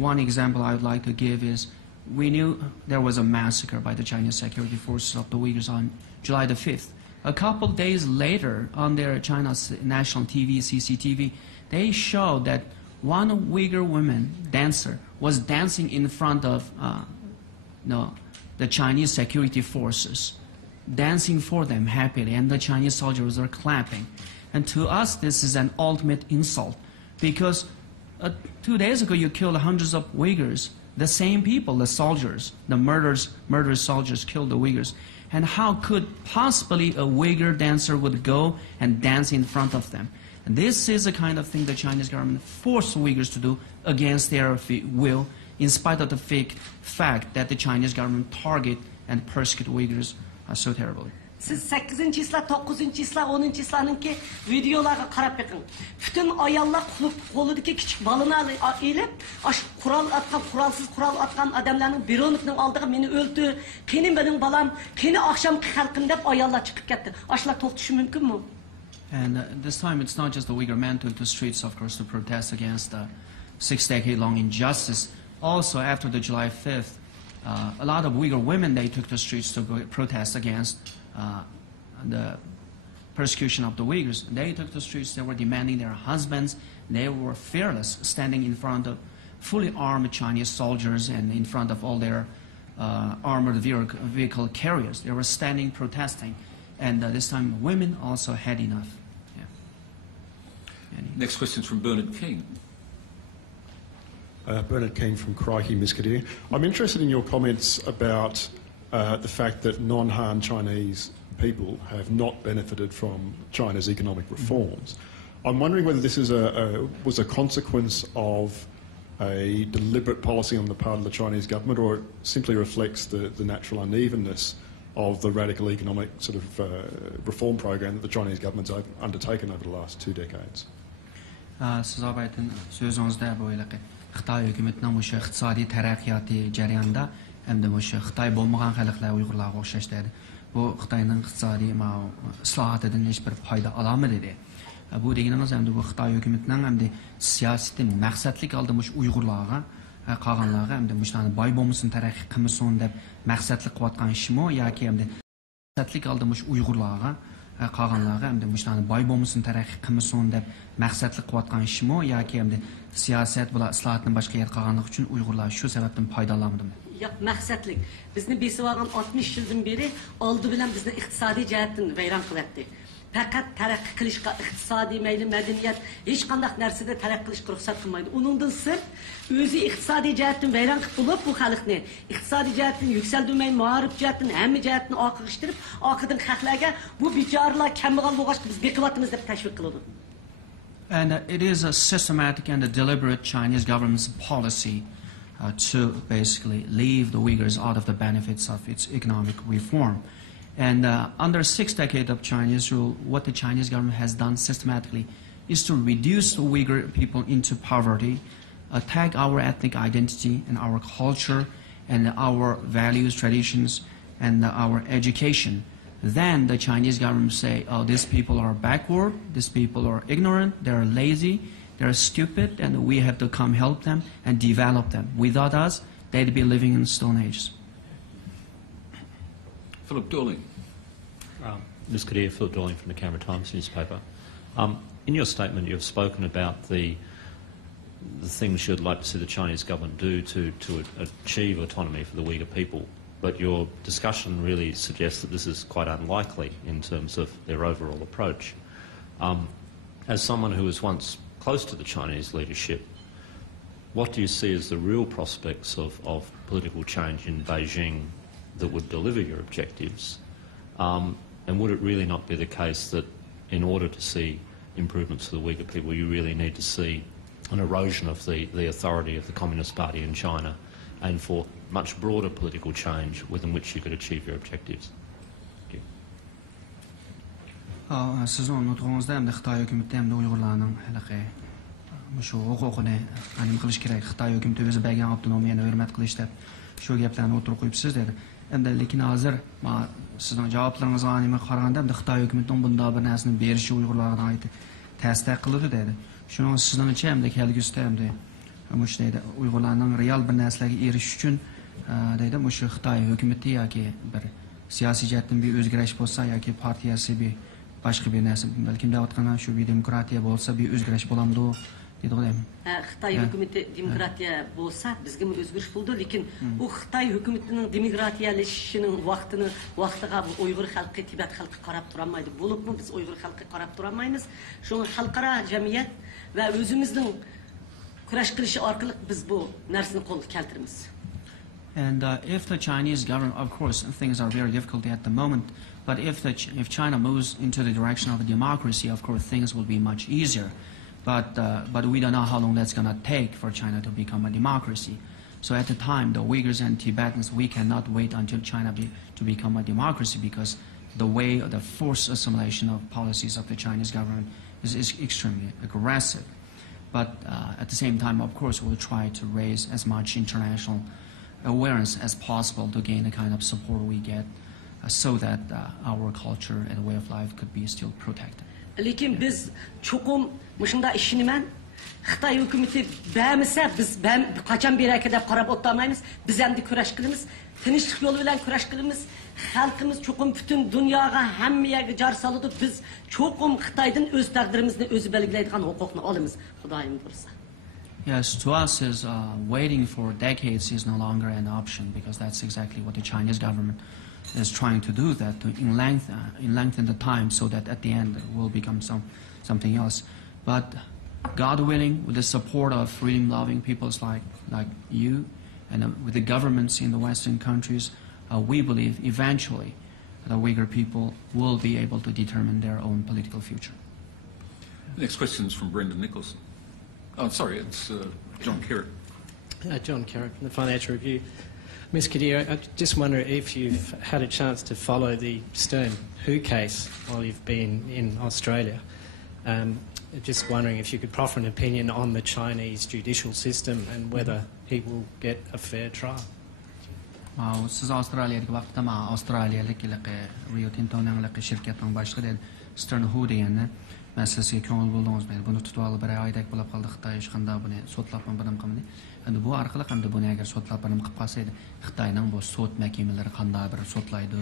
one example I would like to give is we knew there was a massacre by the Chinese security forces of the Uyghurs on July the 5th. A couple days later on their China's national TV, CCTV, they showed that one Uyghur woman dancer was dancing in front of the Chinese security forces, dancing for them happily, and the Chinese soldiers are clapping. And to us, this is an ultimate insult, because 2 days ago you killed hundreds of Uyghurs, the same people, the soldiers, the murderous soldiers killed the Uyghurs. And how could possibly a Uyghur dancer would go and dance in front of them? And this is the kind of thing the Chinese government forced Uyghurs to do against their will, in spite of the fake fact that the Chinese government target and persecute Uyghurs so terribly. Siz 8. isla, 9. isla, 10. islanınki videolarga qarab bakın. Bütün ayallar koludaki küçük balını elip, kural atkan, kuralsız kural atkan adamların bironikning aldığı meni öldü, kenim benim balam, keni akşamki halkım dep ayallar çıkıp gitti. Aşlar to'xtashi mümkün mü? And this time it's not just the Uyghur men took the streets, of course, to protest against the 6-decade-long injustice. Also, after the July 5th, a lot of Uyghur women, they took the streets to protest against the persecution of the Uyghurs. They took the streets, they were demanding their husbands. They were fearless, standing in front of fully armed Chinese soldiers and in front of all their armored vehicle carriers. They were standing, protesting. And this time, women also had enough. Yeah. Next question is from Bernard King. Bernard King from Crikey, Ms. Kadeer. I'm interested in your comments about the fact that non-Han Chinese people have not benefited from China's economic reforms. I'm wondering whether this is was a consequence of a deliberate policy on the part of the Chinese government, or it simply reflects the natural unevenness of the radical economic sort of reform program that the Chinese government's undertaken over the last 2 decades? Siz aytgan so'zingizda bu Xitoy hukumatining o'sha iqtisodiy taraqqiyoti jarayonida hamda o'sha Xitoy bo'lmagan xalqlar Uyg'urlarga o'xshash dedi. Bu Xitoyning iqtisodiy islohotidan hech bir foyda ololmadi dedi. Bu deganimiz hamda bu Xitoy hukumatining hamda siyosati maqsadlik holda o'sha Uyg'urlarga qolganlarga hamda o'shani boy bo'lmasin taraqqiy qilmasin deb maqsadlik qilayotgan ishmi yoki hamda maqsadlik holda o'sha Uyg'urlarga qolganlarga hamda o'shani boy bo'lmasin taraqqiy qilmasin deb maqsadlik qilayotgan ishmi yoki hamda siyosat bular islohotni boshqa yer qolganligi uchun Uyg'urlar shu sababdan foydalanmadimi? Yo'q, maqsadlik. Bizni besib olgan 60 yildan beri oldi bilan bizni iqtisodiy jihatdan vayron qilyapti. Faqat taraqqiy qilishga iqtisodiy mayli madaniyat hech qanday narsada taraqqiy qilishga ruxsat qilmaydi. Uningdan sirt o'zi iqtisodiy jihatdan vayron qilib bo'lib bu xalqni iqtisodiy jihatdan yuksaldirmay, ma'rif jihatdan hamma jihatni oqishtirib, oqidan xalqlarga bu bechoralar kambag'al bo'lg'achqa biz beqilyapmiz deb tashviq qiladi. And it is a systematic and a deliberate Chinese government's policy to basically leave the Uyghurs out of the benefits of its economic reform. And under 6 decades of Chinese rule, what the Chinese government has done systematically is to reduce the Uyghur people into poverty, attack our ethnic identity and our culture and our values, traditions, and our education. Then the Chinese government say, oh, these people are backward, these people are ignorant, they're lazy, they're stupid, and we have to come help them and develop them. Without us, they'd be living in Stone Ages. Philip Dorling. Ms. Kadeer, Philip Dorling from the Canberra Times newspaper. In your statement, you've spoken about the things you'd like to see the Chinese government do to achieve autonomy for the Uyghur people. But your discussion really suggests that this is quite unlikely in terms of their overall approach. As someone who was once close to the Chinese leadership, what do you see as the real prospects of political change in Beijing that would deliver your objectives? And would it really not be the case that in order to see improvements for the Uyghur people, you really need to see an erosion of the authority of the Communist Party in China, and for much broader political change within which you could achieve your objectives? Thank you. Sizning nutqingizda ham Xitoy hukumati ham Uyg'urlarning shu huquqini anim qilish kerak. Xitoy hukumati o'zi bergan avtonomiyani hurmat qilish deb shu gaplarni o'tirib qo'yibsiz dedi. Endi lekin hozir sizning javoblaringizga anima qaraganda ham Xitoy hukumatining bunday bir narsani berishi Uyg'urlarga oid ta'sir qiladi dedi. Shuning sizningcha ham kelgusida ham deydi Uyg'urlarning real bir narsalarga erishish uchun deydi shu Xitoy hukumati yoki bir siyosiy jihatdan bir o'zgarish bo'lsa yoki partiyasi bir boshqa bir narsa balkim deyotgan shu bir demokratiya bo'lsa bir o'zgarish bo'lamdi dedi deyman. Xitoy hukumati demokratiya bo'lsa bizga o'zgarish bo'ldi, lekin u Xitoy hukumatining demokratiyalashishining vaqtiga bu Uyg'ur xalqi, Tibet xalqi qarab turolmaydi. Bo'libmi biz Uyg'ur xalqi qarab turolmaymiz. Shuni xalqaro jamiyat va o'zimizning kurash qilishi orqali biz bu narsani qo'lga keltiramiz. And if the Chinese government, of course, things are very difficult at the moment, but if China moves into the direction of a democracy, of course, things will be much easier. But we don't know how long that's going to take for China to become a democracy. So at the time, the Uyghurs and Tibetans, we cannot wait until China to become a democracy, because the forced assimilation of policies of the Chinese government is extremely aggressive. But at the same time, of course, we'll try to raise as much international awareness as possible to gain the kind of support we get so that our culture and way of life could be still protected. Lekin biz çokum muşunda işinimen Xitoy hukumati bämisa biz qachon beraka deb qarab o'tmaymiz. Biz endi kurash qilamiz, tinchlik yo'li bilan kurash qilamiz. Xalqimiz çokum butun dunyoga hammaga jar soladi. Biz çokum Xitoydan o'z taqdirimizni o'zi belgilaydigan huquqni olamiz. Xudoyim bo'lsa. Yes, to us is waiting for decades is no longer an option, because that's exactly what the Chinese government is trying to do, that to lengthen the time so that at the end it will become something else. But God willing, with the support of freedom-loving peoples like you and with the governments in the Western countries, we believe eventually the Uyghur people will be able to determine their own political future. The next question is from Brendan Nicholson. Oh, sorry, it's John Kerrick John Carrick from the Financial Review. Ms Kadeer, I just wonder if you've had a chance to follow the Stern Who case while you've been in Australia. Just wondering if you could proffer an opinion on the Chinese judicial system and whether he will get a fair trial. Siz Avstraliyadagi vaqtda men Avstraliyalik Rio Tinto'ning shirkatining boshlig'i Stern Who deganni men sizga ko'ngil bo'ldingizmi? Buni tutib olib bir oydak bo'lib qoldi Xitoy hech qanday buni sotlab bilim qilmadi. Endi bu orqali hamda buni agar sotlab bilim qilib qolsa edi, Xitoyning bu sud mahkamalari qanday bir sotlaydi,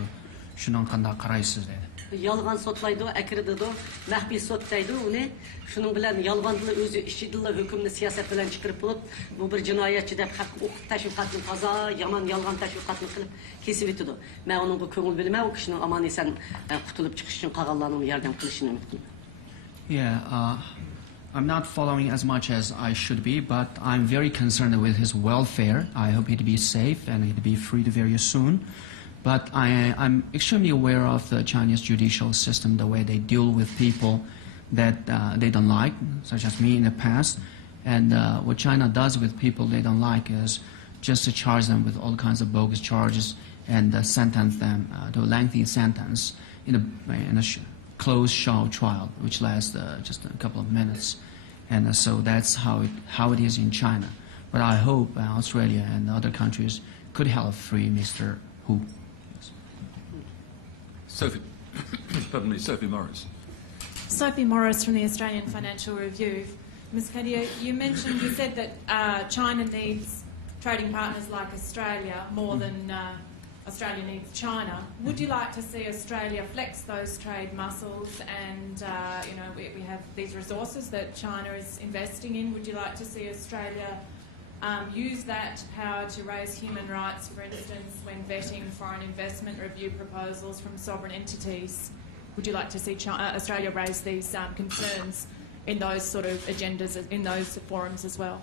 shundan qanday qaraysiz dedi. Yolg'on sotlaydi, akirdidu, maxfiy sotlaydi uni. Shuning bilan yolg'onda o'zi ishidilla hukmni siyosat bilan chiqarib bo'lib, bu bir jinoyatchi deb haq o'qib tashviqotni toza, yomon yolg'on tashviqotni qilib kesib o'tdi. Men uning bu ko'ngil bilmay, u kishining omon eson qutulib chiqish uchun qolganlarning yordam qilishini umid qilaman. Yeah, I'm not following as much as I should be, but I'm very concerned with his welfare. I hope he'd be safe and he'd be freed very soon. But I'm extremely aware of the Chinese judicial system, the way they deal with people that they don't like, such as me in the past. And what China does with people they don't like is just to charge them with all kinds of bogus charges and sentence them to a lengthy sentence in a closed show trial, which lasts just a couple of minutes. And so that's how it is in China. But I hope Australia and other countries could help free Mr. Hu. Sophie, pardon me, Sophie Morris. Sophie Morris from the Australian Financial Review. Ms Kadeer, you said that China needs trading partners like Australia more than Australia needs China. Would you like to see Australia flex those trade muscles and, we have these resources that China is investing in? Would you like to see Australia use that power to raise human rights, for instance, when vetting foreign investment review proposals from sovereign entities? Would you like to see Australia raise these concerns in those sort of agendas, in those forums as well?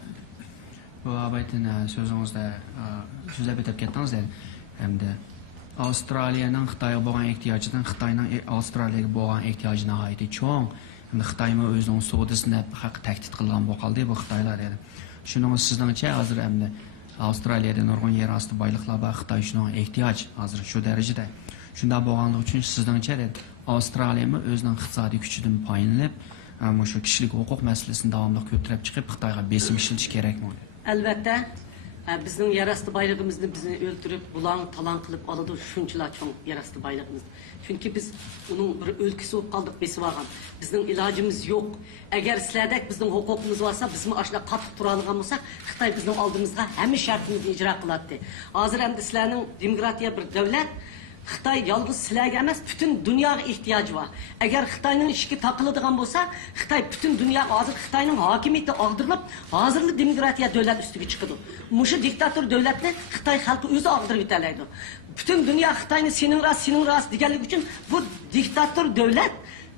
Australiyaning Xitoyga bo'lgan ehtiyojidan Xitoyning Avstraliyaga bo'lgan ehtiyoji nihoyatda cho'ng. Endi Xitoymi o'zining savdosini haq tahdid qilgan bo'ldi bu Xitoylar edi. Shuning sizningcha hozir endi Avstraliyada nurg'un yer osti boyliqlar bor, Xitoy shuning ehtiyoj hozir shu darajada. Shunda bo'lganligi uchun sizningcha Avstraliyami o'zining iqtisodiy kuchidan foydalanib, mana shu kishilik huquq masalasini davomli ko'tarib chiqib Xitoyga besim ishlatish kerakmi? Albatta, bizning yer osti boyligimizni bizni o'ltirib, bulang talan qilib oladi, shunchalar cho'ng yer osti boyligimiz. Chunki biz uning bir o'lkasi bo'lib qoldik, besib olgan. Bizning ilojimiz yo'q. Agar sizlardek bizning huquqimiz bo'lsa, bizmi ashla qattiq tura olgan bo'lsak, Xitoy bizning oldimizga hamma shartimizni ijro qiladi. Hozir endi sizlarning demokratiya bir davlat Xitoy yolg'iz sizlarga emas, butun dunyoga ehtiyoji bor. Agar Xitoyning ishiga taqiladigan bo'lsa, Xitoy butun dunyoga hozir Xitoyning hokimiyati og'dirilib, hozirgi demokratiya davlat ustiga chiqadi. Mushu diktator davlatni Xitoy xalqi o'zi og'dirib o'talaydi. Butun dunyo Xitoyni sening ras deganligi uchun bu diktator davlat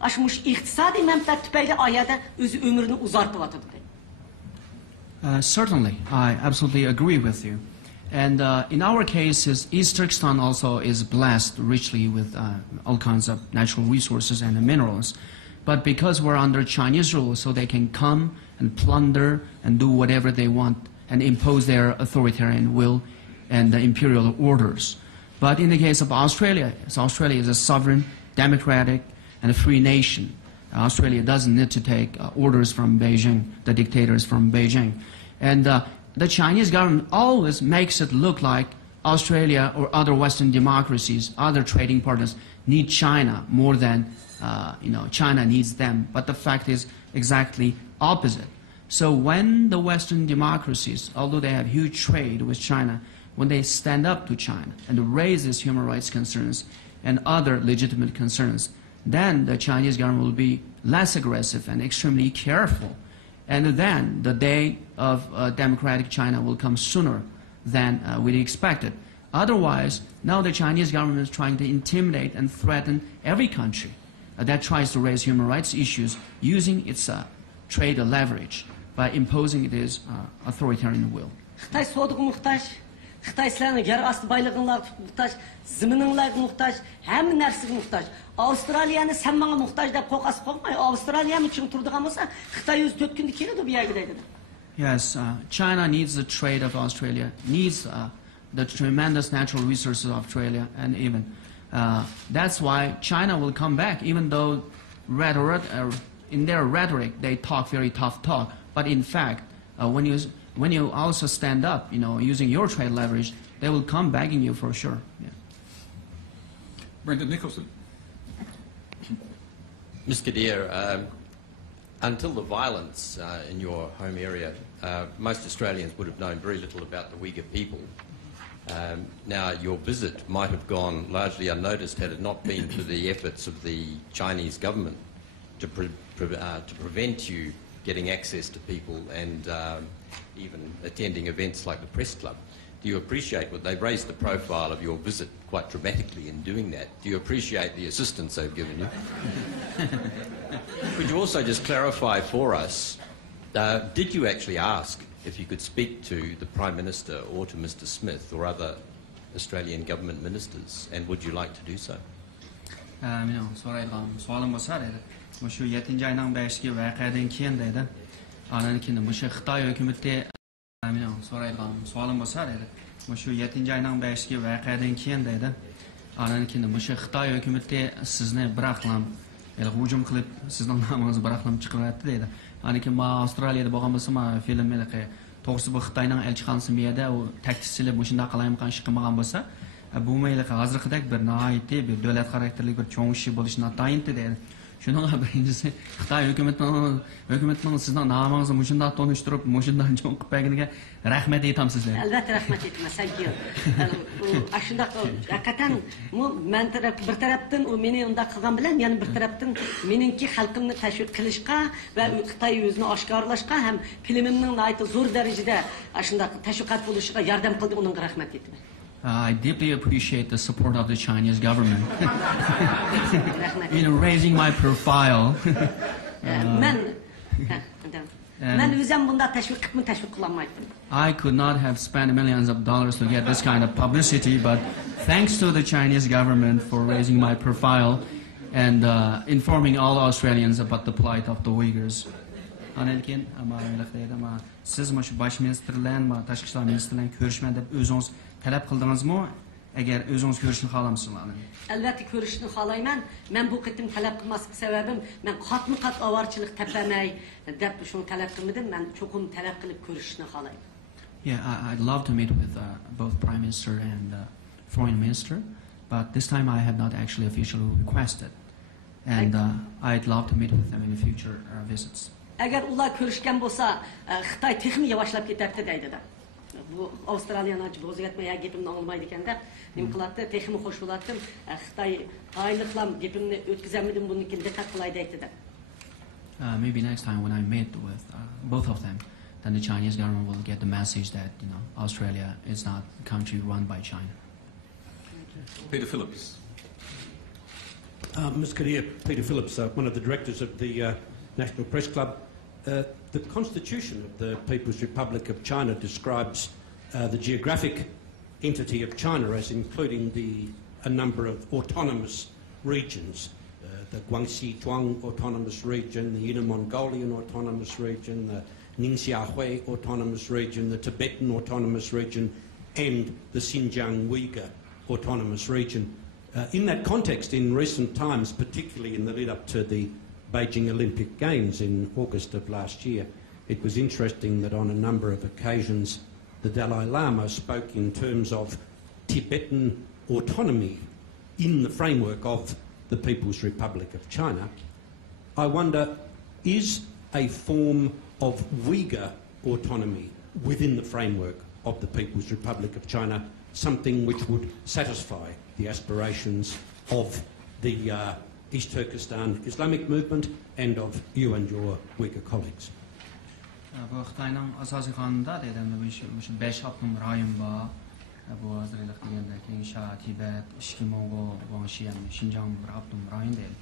ashmush iqtisodiy manfaat tufayli oyada o'zi umrini uzartib o'tadi. Certainly, I absolutely agree with you. And in our cases, East Turkestan also is blessed richly with all kinds of natural resources and minerals. But because we're under Chinese rule, so they can come and plunder and do whatever they want and impose their authoritarian will and the imperial orders. But in the case of Australia, so Australia is a sovereign, democratic, and a free nation. Australia doesn't need to take orders from Beijing, the dictators from Beijing. And the Chinese government always makes it look like Australia or other Western democracies, other trading partners, need China more than China needs them. But the fact is exactly opposite. So when the Western democracies, although they have huge trade with China, when they stand up to China and raise these human rights concerns and other legitimate concerns, then the Chinese government will be less aggressive and extremely careful. And then the day of democratic China will come sooner than we expected. Otherwise, now the Chinese government is trying to intimidate and threaten every country that tries to raise human rights issues using its trade leverage by imposing its authoritarian will. Xitoy sizlarning yer osti boylig'inglarga muhtoj, zamininglarga muhtoj, hamma narsaga muhtoj. Avstraliyani sen menga muhtoj deb qo'qas qo'ymay, Avstraliyani uchun turadigan bo'lsa, Xitoy o'z 4 kunda keladi bu yerga deydi. Yes, China needs the trade of Australia, needs the tremendous natural resources of Australia, and even that's why China will come back, even though in their rhetoric they talk very tough talk. But in fact, when you also stand up, using your trade leverage, they will come begging you for sure. Yeah. Brendan Nicholson. Ms. Kadeer, until the violence in your home area, most Australians would have known very little about the Uyghur people. Now, your visit might have gone largely unnoticed had it not been for the efforts of the Chinese government to prevent you getting access to people and even attending events like the press club. Do you appreciate what they've raised the profile of your visit quite dramatically in doing that? Do you appreciate the assistance they've given you? Could you also just clarify for us, did you actually ask if you could speak to the Prime Minister or to Mr. Smith or other Australian government ministers, and would you like to do so? Australiyada bo'lgan bo'lsa, film to'g'risi bu Xitoyning elchixonasi miyada u taktischilar bu shunday qilayotgan ish qilmagan bo'lsa, bu mayli hozirgidek bir noiti bir davlat xarakterli bir cho'ng ish bo'lishini tayinti deydi. Shuning birinchisi Xitoy hukumatining sizning nomingizni mushunda tonishtirib, mushunda cho'ng qilib berganiga rahmat aytamiz sizlarga. Albatta rahmat aytaman, thank you. Shunda haqiqatan men bir tarafdan u meni unda qilgan bilan, yana bir tarafdan meningki xalqimni tashviq qilishga va Xitoy o'zini oshkorlashga ham filmimning noiti zo'r darajada shunda tashviqot bo'lishiga yordam qildi, unga rahmat aytaman. I deeply appreciate the support of the Chinese government in raising my profile. I could not have spent millions of dollars to get this kind of publicity, but thanks to the Chinese government for raising my profile and informing all Australians about the plight of the Uyghurs. Siz baş ministerlerle, tashqi ishlar ministerlarining ko'rishman deb o'zingiz talab qildingizmi? Agar o'zingiz ko'rishni xohlamsizmi? Albatta ko'rishni xohlayman. Men bu qitim talab qilmaslik sababim men qatma-qat avarchilik tepamay deb shuni talab qilmadim. Men cho'qim talab qilib ko'rishni xohlayman. Yeah, I'd love to meet with both Prime Minister and Foreign Minister, but this time I have not actually officially requested, and I'd love to meet with them in future visits. Agar ular ko'rishgan bo'lsa, Xitoy texnik yavaşlab ketadi deydi-da. Bu Avstraliyani o'zgartmay gapimni olmaydi ekanda, nima qiladi? Texnik xo'sh bo'ladi. Xitoy ayliqlam gapimni o'tkazamidim, buniki diqqat qilay deydi-da. Maybe next time when I meet with both of them, then the Chinese government will get the message that Australia is not a country run by China. Peter Phillips. Ms. Kadeer, Peter Phillips, one of the directors of the National Press Club. The Constitution of the People's Republic of China describes the geographic entity of China as including a number of autonomous regions, the Guangxi Zhuang Autonomous Region, the Inner Mongolian Autonomous Region, the Ningxia Autonomous Region, the Tibetan Autonomous Region, and the Xinjiang Uyghur Autonomous Region. In that context, in recent times, particularly in the lead-up to the Beijing Olympic Games in August of last year, it was interesting that on a number of occasions the Dalai Lama spoke in terms of Tibetan autonomy in the framework of the People's Republic of China. I wonder, is a form of Uyghur autonomy within the framework of the People's Republic of China something which would satisfy the aspirations of the East Turkistan Islamic movement and of you and your Uyghur colleagues? Bu Xitoyning asosiy qonunida deydi, shu 5 avtonom rayon bor. Bu hozirlik deganda Kengsha, Tibet, Ishki Mongol, Guangxi, Xinjiang bir avtonom rayon deydi.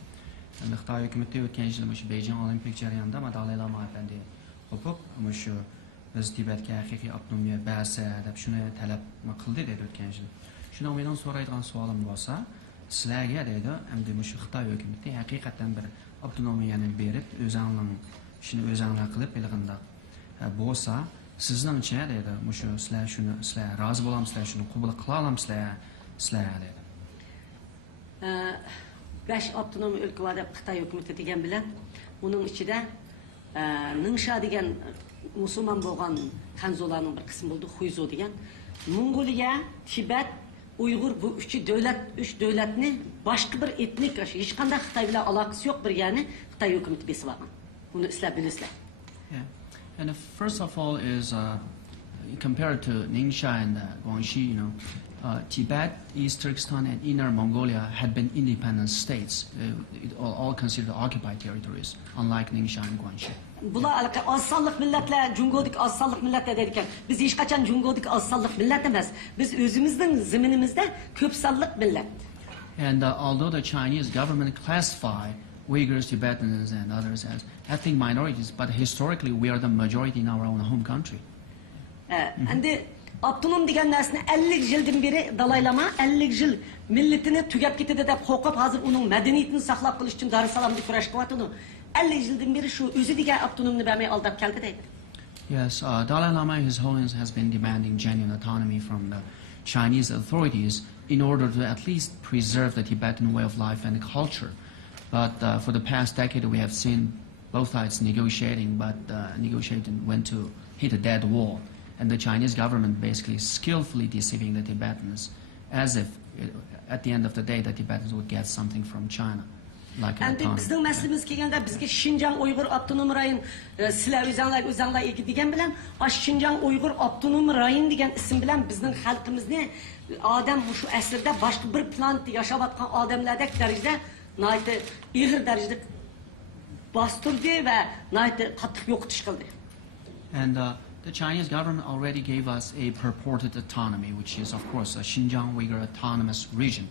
Endi Xitoy hukumati o'tgan yil shu Beijing Olimpik jarayonida Dalai Lama efendi qo'pib, shu biz Tibetga haqiqiy avtonomiya bersa deb shuni talab qildi deydi o'tgan yil. Shuni mendan so'raydigan savolim bo'lsa, sizlarga deydi, endi shu Xitoy hukumati haqiqatan bir avtonomiyani berib, o'zingning ishini o'zinglar qilib, bilg'inda bo'lsa, sizningcha dedi, mushu sizlar shuni sizlar rozi bo'lamsizlar, shuni qabul qila olamsizlar, sizlar dedi. 5 avtonom ülke var deb Xitoy hukumati degan bilan, uning ichida Ningsha degan musulmon bo'lgan Xanzolarning bir qismi bo'ldi, Xuyzo degan. Mongoliya, Tibet, Uyg'ur bu üç davlatni boshqa bir etnik, hech qanday Xitoy bilan aloqasi yo'q bir yani Xitoy hukumati besib olgan. Buni sizlar bilasizlar. Yeah. And first of all is compared to Ningxia and Guangxi, Tibet, East Turkestan, and Inner Mongolia had been independent states, all considered occupied territories, unlike Ningxia and Guangxi. Bular az sonliq millatlar, Jungodik az sonliq millatlar deydigan. Biz hech qachon Jungodik az sonliq millat emas. Biz o'zimizning zaminimizda ko'p sonliq millat. And although the Chinese government classified Uyghurs, Tibetans, and others as ethnic minorities, but historically we are the majority in our own home country. Endi Autonomy degan narsani 50 yildan beri dalaylama 50 yil millatini tugab ketadi deb qo'rqib, hozir uning madaniyatini saqlab qolish uchun Darussalamda kurash qilyapti. 50 yildan beri shu o'zi degan autonomni bermay aldab keldi deydi. Yes, Dalai Lama, His Holiness, has been demanding genuine autonomy from the Chinese authorities in order to at least preserve the Tibetan way of life and culture. But for the past decade, we have seen both sides negotiating, but negotiating went to hit a dead wall. And the Chinese government basically skillfully deceiving the Tibetans, as if at the end of the day the Tibetans would get something from China. Like bizning maslimiz kelganda bizga Xinjiang Uighur Autonom rayon sizlar o'zinglar degan bilan Xinjiang Uighur Autonom rayon degan ism bilan bizning xalqimizni odam shu asrda boshqa bir planetda yashayotgan odamlardek darajada nayte ig'ir darajada bostirdi va nayte qattiq yo'qotish qildi. And the Chinese government already gave us a purported autonomy, which is, of course, a Xinjiang Uyghur Autonomous Region.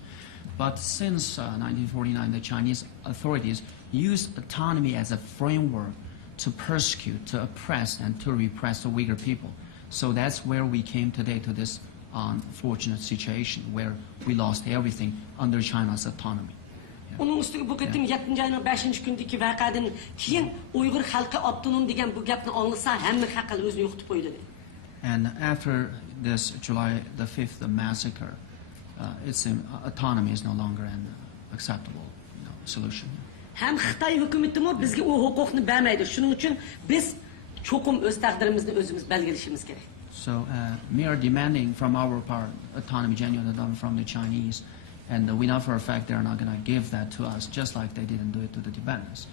But since 1949, the Chinese authorities used autonomy as a framework to persecute, to oppress, and to repress the Uyghur people. So that's where we came today to this unfortunate situation where we lost everything under China's autonomy. Onun üstüne bu gittim 7. ayının 5. gündeki vakadan keyin Uyghur halkı avtonom degan bu gapni anglasa hamma haqil o'zini yo'qotib qo'ydi. And after this July the 5th massacre, its autonomy is no longer an acceptable solution. Ham Xitoy hukumati mo bizga o huquqni bermaydi. Shuning uchun biz cho'qim o'z taqdirimizni o'zimiz belgilashimiz kerak. So we are demanding from our part autonomy, genuine autonomy from the Chinese. And we know for a fact they're not going to give that to us, just like they didn't do it to the Tibetans.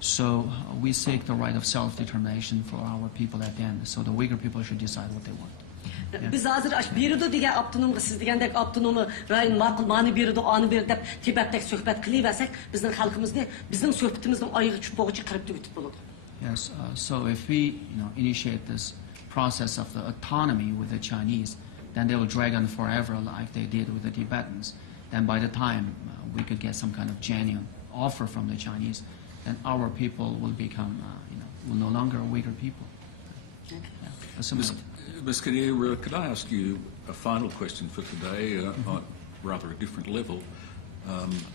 So we seek the right of self-determination for our people at the end. So the Uyghur people should decide what they want. Biz hazır biridu degan avtonom siz degandek avtonomi rayon ma'qul ma'ni biridu ani bir deb Tibetdek suhbat qilaversak bizning xalqimizni bizning suhbatimizning oyog'i chupog'icha qirib tugitib bo'ladi. Yes, so if we initiate this process of the autonomy with the Chinese, then they will drag on forever like they did with the Tibetans. Then by the time we could get some kind of genuine offer from the Chinese, then our people will become, will no longer Uyghur people. Ms. Kadeer, could I ask you a final question for today, on rather a different level?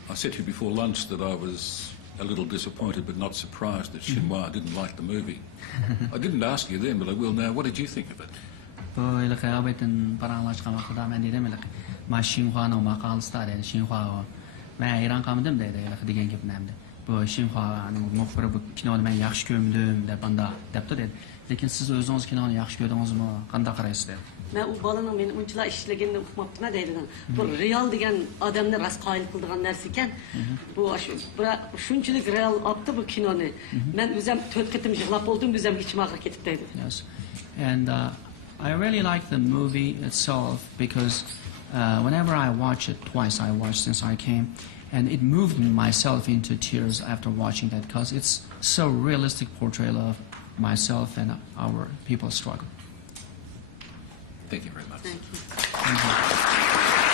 I said to you before lunch that I was a little disappointed but not surprised that Xinhua didn't like the movie. I didn't ask you then, but I will now. What did you think of it? Ma Xinhua no maqalista dedi. Xinhua men Iran qamdim dedi degan gapni. Bu Xinhua muxbiri bu kinoni men yaxshi ko'rdim deb anda debdi dedi. Lekin siz o'zingiz kinoni yaxshi ko'rdingizmi? Qanday qaraysiz dedi. Men u bolaning meni unchalar ishlaganini uqmabman deydigan. Bu real degan odamni ras qoyil qildigan narsa ekan. Bu shunchalik real otdi bu kinoni. Men o'zim 4 qitim yig'lab bo'ldim, o'zim ichim og'rib ketib deydi. Yes. And I really like the movie itself because whenever I watch it, twice I watched since I came, and it moved myself into tears after watching that because it's so realistic portrayal of myself and our people's struggle. Thank you very much. Thank you. Thank you.